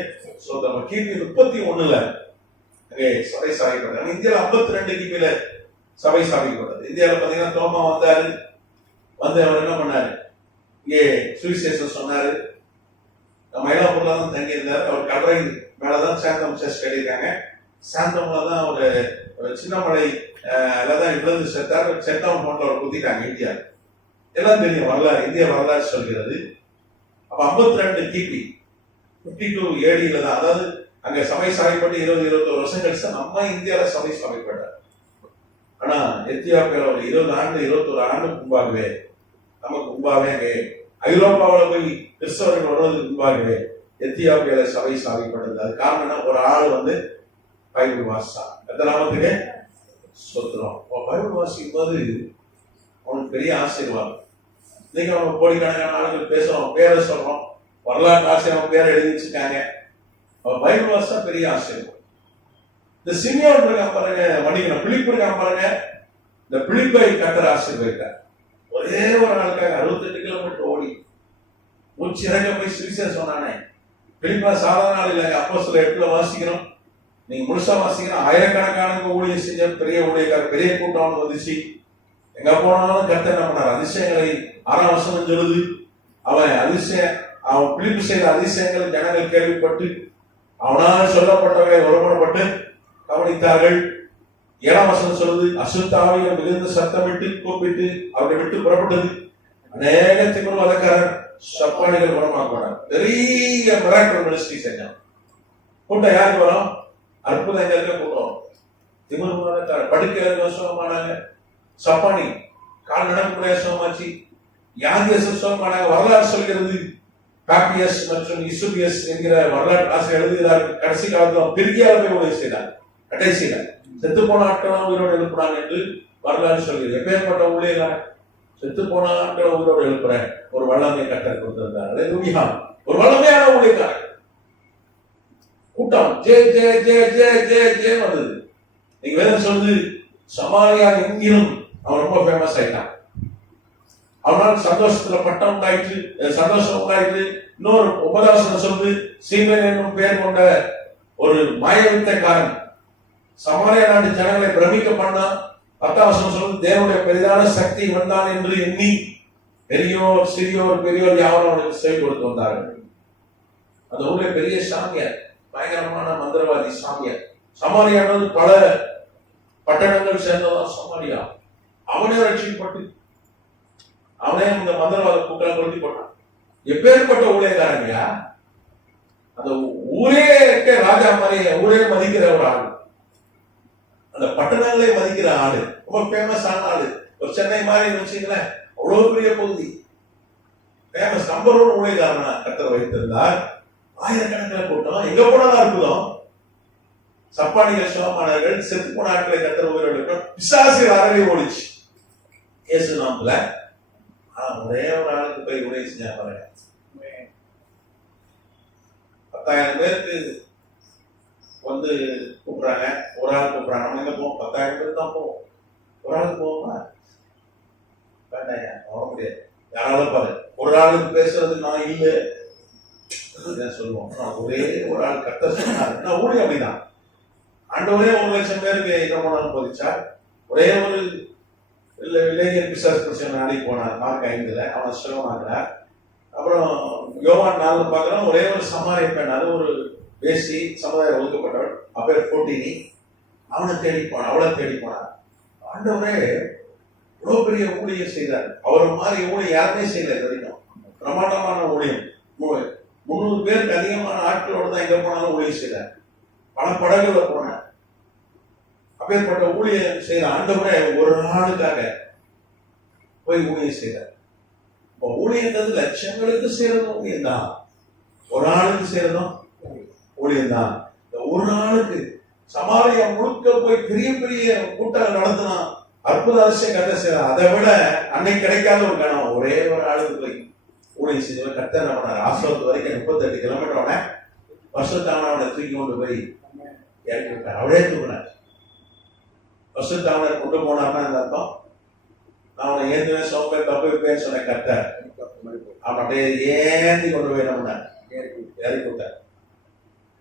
சோதனை. கிபி 31 அங்கே சபை சபைப்பட்டது. இந்தியாவில் 52 கிபியில சபை சபைப்பட்டது. இந்தியாவில் பாத்தீங்கன்னா தோமா வந்தாரு. வந்து அவர் என்ன பண்ணாரு, இங்கே சுவிசேஷம் சொன்னாரு. மயிலாப்பூர்ல தான் தங்கி இருந்தாரு. அவர் கல்லறை மேலதான் சாந்தம் சர்ச் கட்டியிருக்காங்க. சாந்தம்ல தான் ஒரு சின்னமலை தான் விழுந்து செத்தார். செத்தவன் போன்ற அவர் குத்திட்டாங்க. இந்தியா எல்லாம் தெரியும் வரலாறு, இந்திய வரலாறு சொல்கிறது. அப்ப 52 கிபி 52 AD தான், அதாவது அங்க சபை சாவைப்பட்டு 20-21 வருஷம் கழிச்சு நம்ம இந்தியாவில சபை சாவைப்பட்டார். ஆனா எத்தியோப்பியாவில் ஒரு 20 ஆண்டு 21 ஆண்டு முன்பாகவே, நமக்கு முன்பாகவே அங்கே ஐரோப்பாவில் போய் கிறிஸ்தவர்கள் வருவதற்கு முன்பாகவே எத்தியோப்பியாவில சபை சாவைப்பட்டது. அது காரணம் ஒரு ஆள் வந்து பைபிள் வாசிச்சா. எத்தனாமத்துக்கு சொத்துறோம். பைபிள் வாசிக்கும் போது அவனுக்கு பெரிய ஆசீர்வாதம். இன்னைக்கு நம்ம கோடிக்கணக்கான ஆளுகள் பேசுறோம், பேரை சொல்றோம். வரலாற்று ஆசிரியர் பேரை எழுதி வச்சிருக்காங்க. அவர் பைபிள் வாசா பெரிய ஆசிரியர். இந்த சிமியோன் இருக்கான் பாருங்க, மன்னிக்கணும், பிலிப்பு இருக்கான் பாருங்க, இந்த பிலிப்பை கர்த்தர் ஆசீர்வதித்தார். ஒரே ஒரு நாளுக்காக 68 கிலோமீட்டர் ஓடி மூச்சு இறங்க போய் சுவிசேஷம் சொன்னானே. பிலிப்பா சாதாரண நாள் இல்லைங்க. அப்போஸ்தலர் 8ல வாசிக்கிறோம், நீங்க முழுசா வாசிக்கிறோம். ஆயிரக்கணக்கான ஊழியர் செஞ்ச பெரிய ஊழியக்காரர், பெரிய கூட்டம் வந்துச்சு. எங்க போனாலும் கர்த்தர் என்ன பண்ணார்? அதிசயங்களை 6ஆம் வசனம் சொல்லுது. அவன் பிலிப்பு செய்த அதிசயங்கள் ஜனங்கள் கேள்விப்பட்டு அவனால் சொல்லப்பட்டவர்களை ஒருமனப்பட்டு கவனித்தார்கள். 7ஆம் வசனம் சொல்லுது, அசுத்தாவிகள் மிகுந்த சத்தமிட்டு கூப்பிட்டு அவரை விட்டு புறப்பட்டது. அநேக திமிர்வாதக்காரர் சப்பானிகள் குணமாக்குவார். பெரிய மிராக்கிள் மினிஸ்ட்ரி செஞ்சான். கூட்டம் யாருக்கு வரும்? அற்புதங்களுக்கு கூட்டம். திமிர்வாதக்காரர் படுக்கையாளர்கள் சுகமானாங்க, சப்பானி கால் நடக்கூடிய சுகமாச்சு, யாங்கியஸ் சுகமானாங்க. வரலாறு சொல்கிறது. காப்பியஸ் மற்றும் இசுபியஸ் என்கிற வரலாற்று ஆசிரியர் எழுதுகிறார்கள், கடைசி காலத்தில் பிரிகியாவில் போய் உதவி செய்தார். கடைசியில செத்து போன ஆட்களும் உயிரோடு எழுப்புறாங்க என்று வரலாறு சொல்கிறது. எப்பேற்பட்ட ஊழியர் செத்து போன ஆட்களை உயிரோடு எழுப்புற ஒரு வல்லமை கர்த்தர் கொடுத்திருந்தார். ஒரு வல்லமையான ஊழியக்காரர் கூட்டம் J J J J J J வந்தது. நீங்க வேதம் சொல்லுது, சமாரியா எங்கிலும் அவன் ரொம்ப ஃபேமஸ் ஆயிட்டான். அவனால் சந்தோஷத்துல பட்டம் உண்டாயிற்று, சந்தோஷம் உண்டாயிற்று. இன்னொரு 9ஆம் வசனம் சொல்லுது, சீமேன் என்னும் பெயர் கொண்ட ஒரு மாயவித்தைக்காரன் சமாரியா நாட்டு ஜனங்களை பிரமிக்க பண்ணா. 10ஆம் வசனம் சொல்லுது, தேவனுடைய பெரிதான சக்தி வந்தான் என்று எண்ணி பெரியோர் சிறியோர் பெரியோர் யாரும் அவனுக்கு செவி கொடுத்து வந்தார்கள். அந்த ஊர்ல பெரிய சாமியார், பயங்கரமான மந்திரவாதி சாமியார். சமாரியானது பல பட்டணங்கள் சேர்ந்ததான் சமாரியா. அவனே ரட்சிக்கப்பட்டு அவனே இந்த மந்திரவாத கூட்டங்களை கொளுத்தி போட்டான். எப்பேற்பட்ட ஊழியக்காரங்கயா! அந்த ஊரே ராஜா மாதிரி, ஊரே மதிக்கிற ஒரு ஆளு, அந்த பட்டணங்களே மதிக்கிற ஆளு, ரொம்ப ஃபேமஸ் ஆன ஆளு. ஒரு சென்னை மாதிரி வச்சுங்களேன், அவ்வளவு பெரிய பகுதி ஃபேமஸ் நம்பர் 1 ஊழியக்காரனா கர்த்தர் வைத்திருந்தார். ஆயிரக்கணக்கில் கூட்டம், எங்க போனாலும் அற்புதம். சப்பானிகள் சுகமானார்கள், செத்து போன ஆட்களை கர்த்தர் உயிரோடு பிசாசு அறவே ஓடிச்சு இயேசு நாமத்துல. ஒரே ஒரு ஆளுக்கு போய் உதவி செஞ்சா பாருங்க. 10,000 பேருக்கு வந்து கூப்பிடுறாங்க, ஒரு ஆள் கூப்பிடுறாங்க. நம்ம எங்க போவோம்? 10,000 பேர் தான் போவோம். ஒரு ஆளுக்கு போவோமா? வேண்டாம், போக முடியாது. யாராலும் பாரு, ஒரு ஆளுக்கு பேசுறது நான் இல்லை சொல்லுவோம். ஒரே ஒரு ஆள் கர்த்தர் சொன்னார். நான் ஊழியம் அப்படிதான். ஆண்டவரே 1 லட்சம் பேருக்கு இரவு போதிச்சார். ஒரே ஒரு இளைஞர் பிசாசு பிரச்சனை நாடி போனார். மார்க் 5ல அவனை சுகமாக்குறார். அப்புறம் யோவான் 4 பார்க்கிறோம், ஒரே ஒரு சமாரிய பெண், அது ஒரு வேசி, சமுதாயம் ஒதுக்கப்பட்டவள், அப்பேர் போட்டினி, அவனை தேடி போனான், அவளை தேடி போனார். ஆண்டவரே இவ்வளவு பெரிய ஊழியம் செய்தார். அவர் மாதிரி ஊழியம் யாருமே செய்யல இது வரைக்கும். பிரமாண்டமான ஊழியம். 300 பேருக்கு அதிகமான ஆட்களோடு தான் எங்க போனாலும் ஊழியம் செய்தார். பல படகுல போனார். அப்பேற்பட்ட ஊழியம் செய்த ஆண்டவரே ஒரு நாளுக்காக போய் ஊழியம் செய்தார். ஊழியன்றது லட்சங்களுக்கு செய்யறதும் ஊழியம் தான், ஒரு ஆளுக்கு செய்யறதும் ஊழியம் தான். ஒரு நாளுக்கு சமாரியா முழுக்க போய் பெரிய பெரிய கூட்டங்கள் நடத்தினா, அற்புத அதிசயம் கர்த்தர் செய்யறார். அதை விட அன்னைக்கு கிடைக்காத ஒரு கணம், ஒரே ஒரு ஆளுக்கு போய் ஊழியம் செஞ்சவர் கர்த்தர் என்ன பண்ணார்? ஆசிரத்து வரைக்கும் 38 கிலோமீட்டர் அவனை வருஷத்தாவனை தூக்கி கொண்டு போய் இறக்கி விட்டார். அவரே தூக்கினார். வருஷத்தாவனை கொண்டு போனார்னா இந்த அர்த்தம், அவனை ஏற்கனவே சோப்பை தப்பு பேர் சொன்ன கர்த்தர் அவன் அப்படியே ஏந்தி கொண்டு போய் என்ன பண்ணார்? இறக்கி விட்டார்.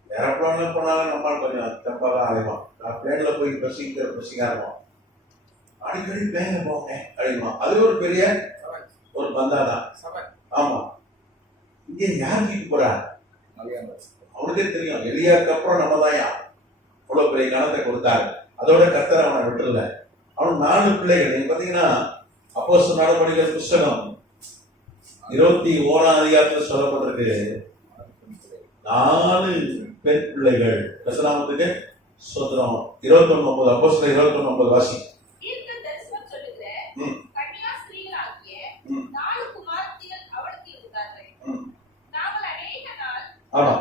ஏரோப்ளான்ல போனாலும் நம்மளால் கொஞ்சம் தெம்பாக தான் அடைவான். நான் பிளேன்ல போய் பசிங்க இருப்போம், அடிக்கடி பிளேன்ல போங்க அடையுமா. அது ஒரு பெரிய ஒரு பந்தா தான். ஆமா, இங்கே யார் தூக்கி போறா? அவனுக்கே தெரியும். எலியாவுக்கு அப்புறம் நம்ம தான் அவ்வளவு பெரிய கணத்தை கொடுத்தாரு. அதோட கர்த்தர் அவனை விட்டுல. அவன் 4 பிள்ளைகள். நீங்க பாத்தீங்கன்னா அப்போஸ்தலர் நடவடிக்கைகள் புஸ்தகம் 21ஆம் அதிகாரத்தில் சொல்லப்பட்டிருக்கு, 4 பெண் பிள்ளைகள். கர்த்தருக்கு ஸ்தோத்திரம். 21:9 அப்போஸ்தலர் 21:9 வாசி. ஆமா,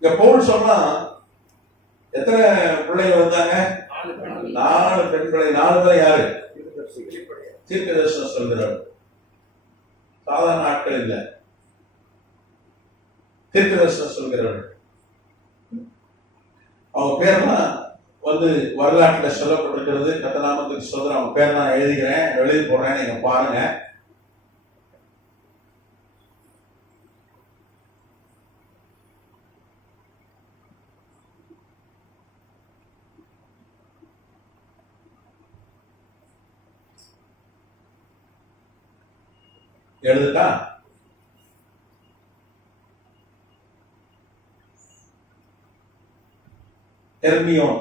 இங்க பவுல் சொன்னா எத்தனை பிள்ளைகள் வந்தாங்க? 4 பெண் பிள்ளை. 4 பேர் யாரு? தீர்க்கதரிசனம் சொல்கிறார். சாதாரண ஆட்கள் இல்லை. தீர்க்கதரிசனம் சொல்கிறவர்கள். அவங்க பேர்லாம் வரலாற்றில் சொல்லப்பட்டிருக்கிறது. கர்த்தநாமத்துக்கு சொல்ற அவங்க பேர் நான் எழுதிக்கிறேன், எழுதி போடுறேன், நீங்க பாருங்க. எழுதுட்டா ஹெர்மியோன்,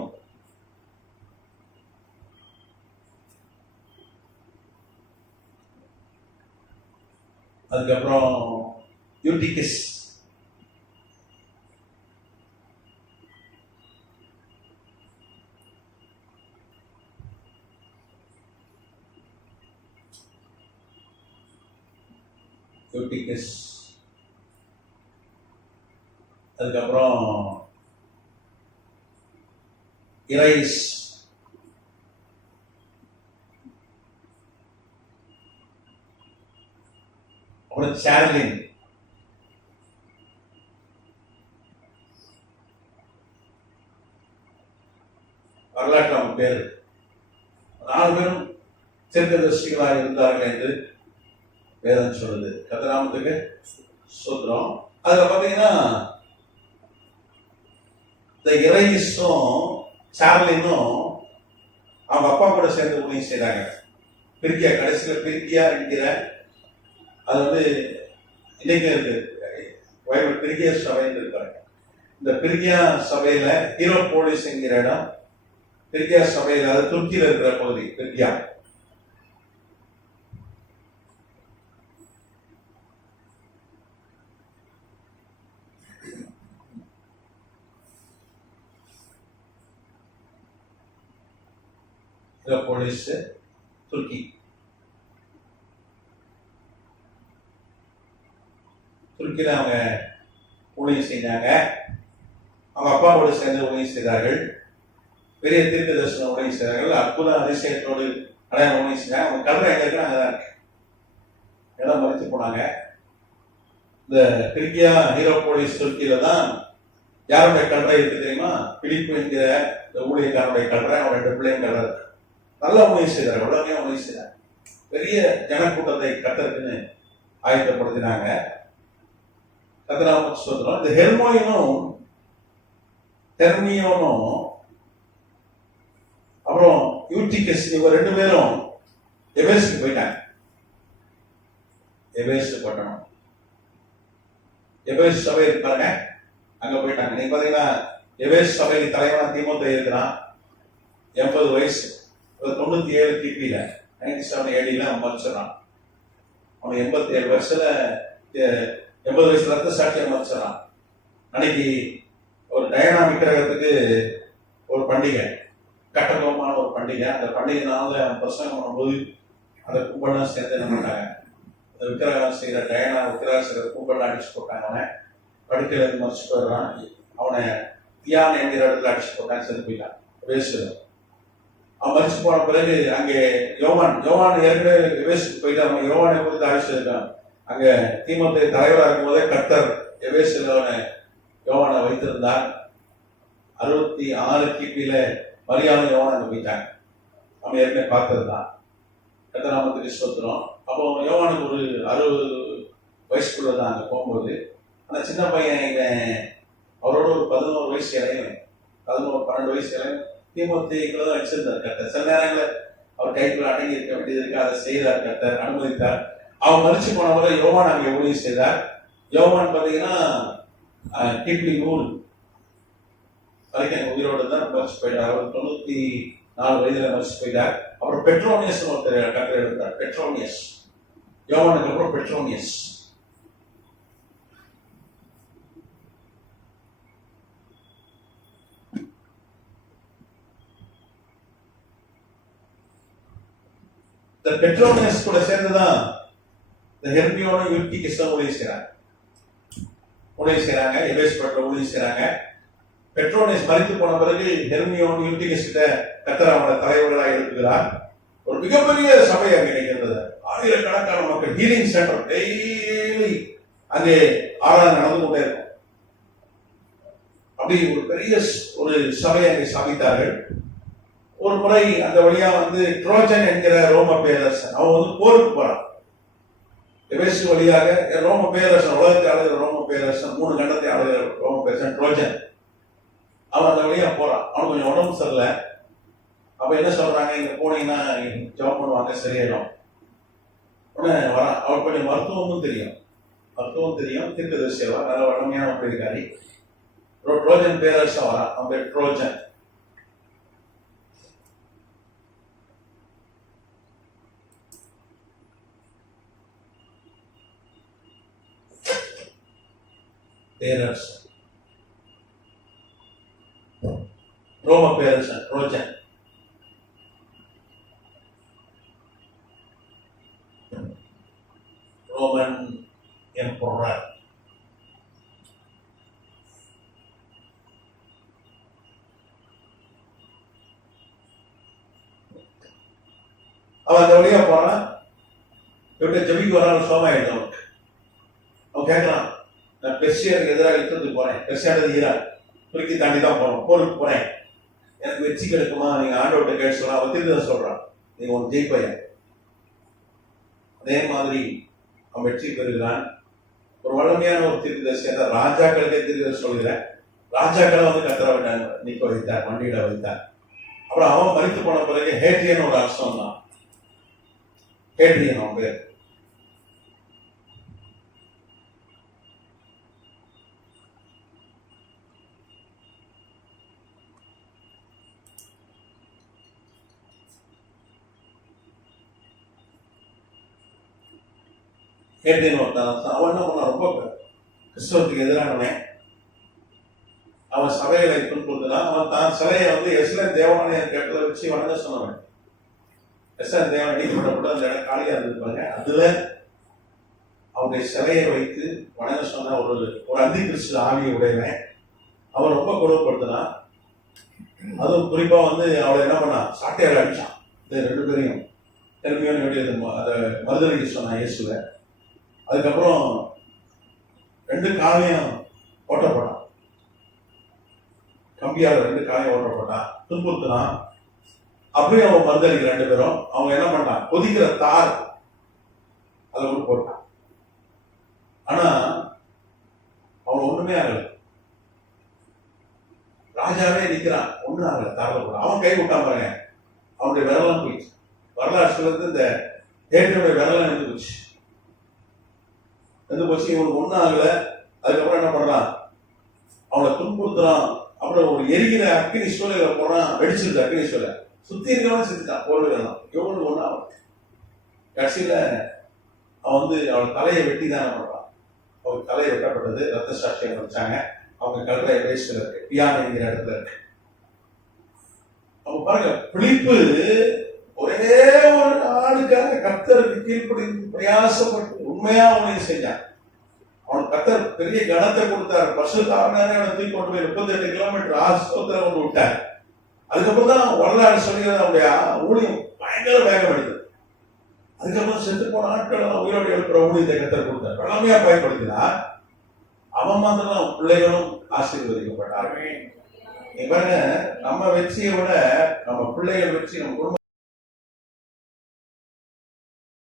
அதுக்கப்புறம் யூட்டிகஸ், அதுக்கப்புறம் இரைஸ், அப்புறம் சார்லின், வரலாற்று அவங்க பேரு. 4 பேரும் தீர்க்கதரிசிகளாக இருந்தார்கள் என்று வேதம் சொல்லுது. கர்த்தநாமத்துக்கு ஸ்தோத்திரம். அதுல பாத்தீங்கன்னா இந்த இரைஸும் சார்லினும் அவங்க அப்பா கூட சேர்ந்து ஊழியம் செய்றாங்க. பிரிக்கியா, கடைசியில பிரிக்கியா என்கிற அது இன்னைக்கு இருக்கு, பிரிக்கியா சபைன்னு இருக்காங்க. இந்த பிரிக்கியா சபையில ஹீரோபோலிஸ் என்கிற இடம், பிரிக்கியா சபையில அது துருக்கியில இருக்கிற பகுதி பிரிக்கியா. போலீஸ் துருக்கி, துருக்கியில அவங்க ஊழியம் செஞ்சாங்க. அவங்க அப்பாவோடு சேர்ந்து ஊழியம் செய்தார்கள். பெரிய தீர்க்க தரிசன ஊழியம் செய்தார்கள். அற்புத அதிசயத்தோடு அடையாளம் ஊழியம் செஞ்சாங்க. அவங்க கல்ற எங்க இருக்கு, அங்கதான் இருக்கு. இடம் மறைத்து போனாங்க. இந்த பிரிக்கியா ஹீரோபோலிஸ் துருக்கியில தான் யாருடைய கல்றை இருக்கு தெரியுமா? பிலிப்பு என்கிற இந்த ஊழியக்காரனுடைய கல்றை, அவன் 2 பிள்ளைங்க கல்றை இருக்கு. நல்ல ஊழியம் செய்தார், உடனே ஊழியம் செய்தார். பெரிய ஜனக்கூட்டத்தை கர்த்தருக்குன்னு ஆயத்தப்படுத்தினாங்க. கர்த்தராமத்துக்கு ஸ்தோத்திரம். இந்த ஹெர்மியோனும் அப்புறம் யூட்டிகஸ் இவங்க 2 பேரும் எபேசுக்கு போயிட்டாங்க. எபேசு பட்டணம், எபேசு சபை இருப்பாங்க, அங்க போயிட்டாங்க. நீங்க பாத்தீங்கன்னா எபேசு சபைக்கு தலைவனா தீமோத்தேயு இருக்கிறான். 80 வயசு, 97 கிபியில 97 AD அவன் மறிச்சிடறான். அவன் 87 வயசுல 80 வயசுல ரத்த சாட்சியம் மறிச்சிடறான். அன்னைக்கு ஒரு டயனா விக்கிரகத்துக்கு ஒரு பண்டிகை, கட்டகமான ஒரு பண்டிகை. அந்த பண்டிகை நாள் பிரசங்கம் பண்ணும்போது அந்த கும்பலாம் சேர்ந்து என்ன பண்ணாங்க, அந்த விக்கிரகம் செய்யற டயனா விக்கிரகம் செய்யற கும்பலாம் அடிச்சு போட்டாங்க. அவனை படுக்கையில இருந்து மறிச்சு போயிடுறான். அவனை தியான் என்கிற இடத்துல அடிச்சு போட்டாங்க, செத்து போயிட்டான். வேஸ்ட். அவன் மறிச்சு போன பிறகு அங்கே யோவான் ஏற்கனவே எபேசுக்கு போயிட்டு அவன் யோவானை குறித்து ஆயுஷ் இருக்கான். அங்க தீமோத்தேயு தலைவராக இருக்கும் போதே கர்த்தர் எபேசுல அவனை யோவானை வைத்திருந்தார். 66 கிபியில மரியாதை யோவான் அங்க போயிட்டாங்க. அவன் ஏற்கனவே பார்த்திருந்தான். கர்த்தநாமத்துக்கு ஸ்தோத்திரம். அப்போ யோவானுக்கு ஒரு 60 வயசுக்குள்ளதான் அங்க போகும்போது. ஆனா சின்ன பையன் இவன் அவரோட ஒரு 11 வயசு இளையவன், 11-12 வயசு இளையவன் தீமோத்தேயுக்குள்ள தான் வச்சிருந்தார் கர்த்தர். சில நேரங்களில் அவர் கைக்குள்ள அடங்கி இருக்க வேண்டியது இருக்கு, அதை செய்தார் கர்த்தர், அனுமதித்தார். அவன் மறிச்சு போனவரை யோவான் அங்கே ஊழியம் செய்தார். யோவான் பார்த்தீங்கன்னா கிபி 100 வரைக்கும் உயிரோடு தான் மறிச்சு போயிட்டார். அவர் 94 வயதுல மறிச்சு போயிட்டார். அப்புறம் பெட்ரோனியஸ் ஒருத்தர் கர்த்தர் எடுத்தார். பெட்ரோனியஸ், யோவானுக்கு அப்புறம் பெட்ரோனியஸ். இந்த பெட்ரோனியஸ் கூட சேர்ந்துதான் இந்த ஹெர்மியோனும் யூட்டிகஸும் ஊழியம் செய்றாங்க. எபேசு பட்டணத்துல ஊழியம் செய்றாங்க. பெட்ரோனியஸ் மரித்து போன பிறகு ஹெர்மியோன் யூட்டிகஸ் கிட்ட கர்த்தர் அவனை தலைவர்களாக எழுப்புகிறார். ஒரு மிகப்பெரிய சபை அங்கே நிகழ்ந்தது. ஆயிரக்கணக்கான மக்கள், ஹீலிங் சென்டர், டெய்லி அங்கே ஆராதனை நடந்து கொண்டே இருக்கும். அப்படி ஒரு பெரிய ஒரு சபையை அங்கே ஸ்தாபித்தார்கள். ஒரு முறை அந்த வழியா ட்ரோஜன் என்கிற ரோம பேரரசன் அவன் போருக்கு போறான். எபேசு வழியாக ரோம பேரரசன், உலகத்தை ஆளுகிற ரோம பேரரசன், 3 கண்டத்தை ஆளுகிற ரோம பேரரசன் ட்ரோஜன், அவன் அந்த வழியா போறான். அவன் கொஞ்சம் உடம்பு சரியில்லை. அப்ப என்ன சொல்றாங்க, இங்க போனீங்கன்னா ஜெபம் பண்ணுவாங்க, சரியாயிடும். உடனே வரான். அவன் கொஞ்சம் மருத்துவமும் தெரியும், தீர்க்கதரிசியவா, நல்ல வளமையான பேருக்காரி. ட்ரோஜன் பேரரசன் வரான். அவன் பேர் ட்ரோஜன். பேரரசன், ரோம பேரரசன் ட்ரோஜன். Roman emperor. அவன் அந்த வழியா போறான். ஜெபிக்கு வரான், சோமாயிடும். அவன் கேட்கறான், நான் பெர்சியாவுக்கு எதிராக யுத்தத்துக்கு போறேன், பெர்சியானது ஈரான், துருக்கி தாண்டி தான் போறோம், போருக்கு போறேன், எனக்கு வெற்றி கிடைக்குமா, நீங்க ஆண்டவர்கிட்ட கேட்டு சொல்றான். அவன் திருதான் சொல்றான், நீங்க உன் ஜெயிப்பையன். அதே மாதிரி அவன் வெற்றி பெறுகிறான். ஒரு வலிமையான ஒரு தீர்க்கதரிசி, அந்த ராஜாக்களுக்கே தீர்க்கதரிசி சொல்கிறேன். ராஜாக்களை கத்தரை நிக்க வைத்தார், வண்டியிட வைத்தார். அப்புறம் அவன் மறித்து போன பிறகு ஹேட்ரியன் ஒரு அரசன் தான். ஹேட்ரியன் அவன் பேர். ஹேட்ரியன் ஒருத்தன். அவன் என்ன பண்ண, ரொம்ப கிறிஸ்தவத்துக்கு எதிரானவன். அவன் சபைகளை துன்புறுத்தினான். அவன் தான் சிலையை எஸ்லேம் தேவாலயம் கேட்டதை வச்சு வணங்க சொன்னவன். எஸ்லேம் தேவாலயம் நீக்கப்பட்ட அந்த இடம் காலியா இருந்திருப்பாங்க, அதுல அவனுடைய சிலையை வைத்து வணங்க சொன்ன ஒரு அந்தி கிறிஸ்து ஆவியை உடையவன். அவன் ரொம்ப கொடுமைப்படுத்தினான். அதுவும் குறிப்பா அவளை என்ன பண்ணான், சாட்டையால் அடிச்சான். இது 2 பேரையும் திரும்பியும் அதை மறுதளிக்க சொன்னான் இயேசுவை. அதுக்கப்புறம் 2 காலையும் ஓட்டப்பட்டான், கம்பியால் 2 காலையும் ஓட்டப்பட்டான், துன்புறுத்தினான். அப்படியே அவன் மறுதளிக்க 2 பேரும். அவங்க என்ன பண்ணான், கொதிக்கிற தார் அதை போட்டான். ஆனா அவன் ஒண்ணுமே ஆகல. ராஜாவே நிக்கிறான், ஒண்ணு ஆகல, தாரல போட. அவன் கை விட்டான் பாருங்க, அவனுடைய விரலாம் போயிடுச்சு. வரலாறு சொல்றது இந்த ஹேட்ரியனுடைய விரலாம் நின்று போச்சு. இவனுக்கு ஒன்றும் ஆகல. அதுக்கப்புறம் என்ன பண்றான், அவனை துன்புறுத்துறான். அப்புறம் ஒரு எரிகிற அக்கினி சூழல போறான், வெடிச்சிருக்கு அக்கினி சூழல. சுத்தி இருக்கவன் செஞ்சுட்டான், போர்வைகள்லாம். இவனுக்கு ஒன்றும் ஆகல. கடைசியில அவன் அவள் தலையை வெட்டி தானே பண்றான். அவள் தலையை வெட்டப்பட்டது, ரத்த சாட்சியம் வச்சாங்க. அவங்க கல்லை பேசுல இருக்கு, பியான் என்கிற இடத்துல இருக்கு. அவங்க பாருங்க, பிலிப்பு ஒரே ஒரு ஆளுக்காக கர்த்தருக்கு கீழ்ப்படி பிரயாசப்பட்டு உண்மையா அவனையும் செஞ்சான். அவன் கர்த்தர் பெரிய கனத்தை கொடுத்தாரு. பசுதாரனே அவனை தூக்கி கொண்டு போய் 38 கிலோமீட்டர் ஆஸ்பத்திரியில கொண்டு விட்டார். அதுக்கப்புறம் தான் வரலாறு சொல்கிறது, அவனுடைய ஊழியம் பயங்கர வேகம் எடுத்தது. அதுக்கப்புறம் செத்து போன ஆட்கள் உயிரோடு எழுப்புற ஊழியத்தை கர்த்தர் கொடுத்தார், வளமையா பயன்படுத்தினார். அவன் மாத்திரம் பிள்ளைகளும் ஆசீர்வதிக்கப்பட்டார்கள். பாருங்க, நம்ம வெற்றியை விட நம்ம பிள்ளைகள் வெற்றி, நம்ம குடும்ப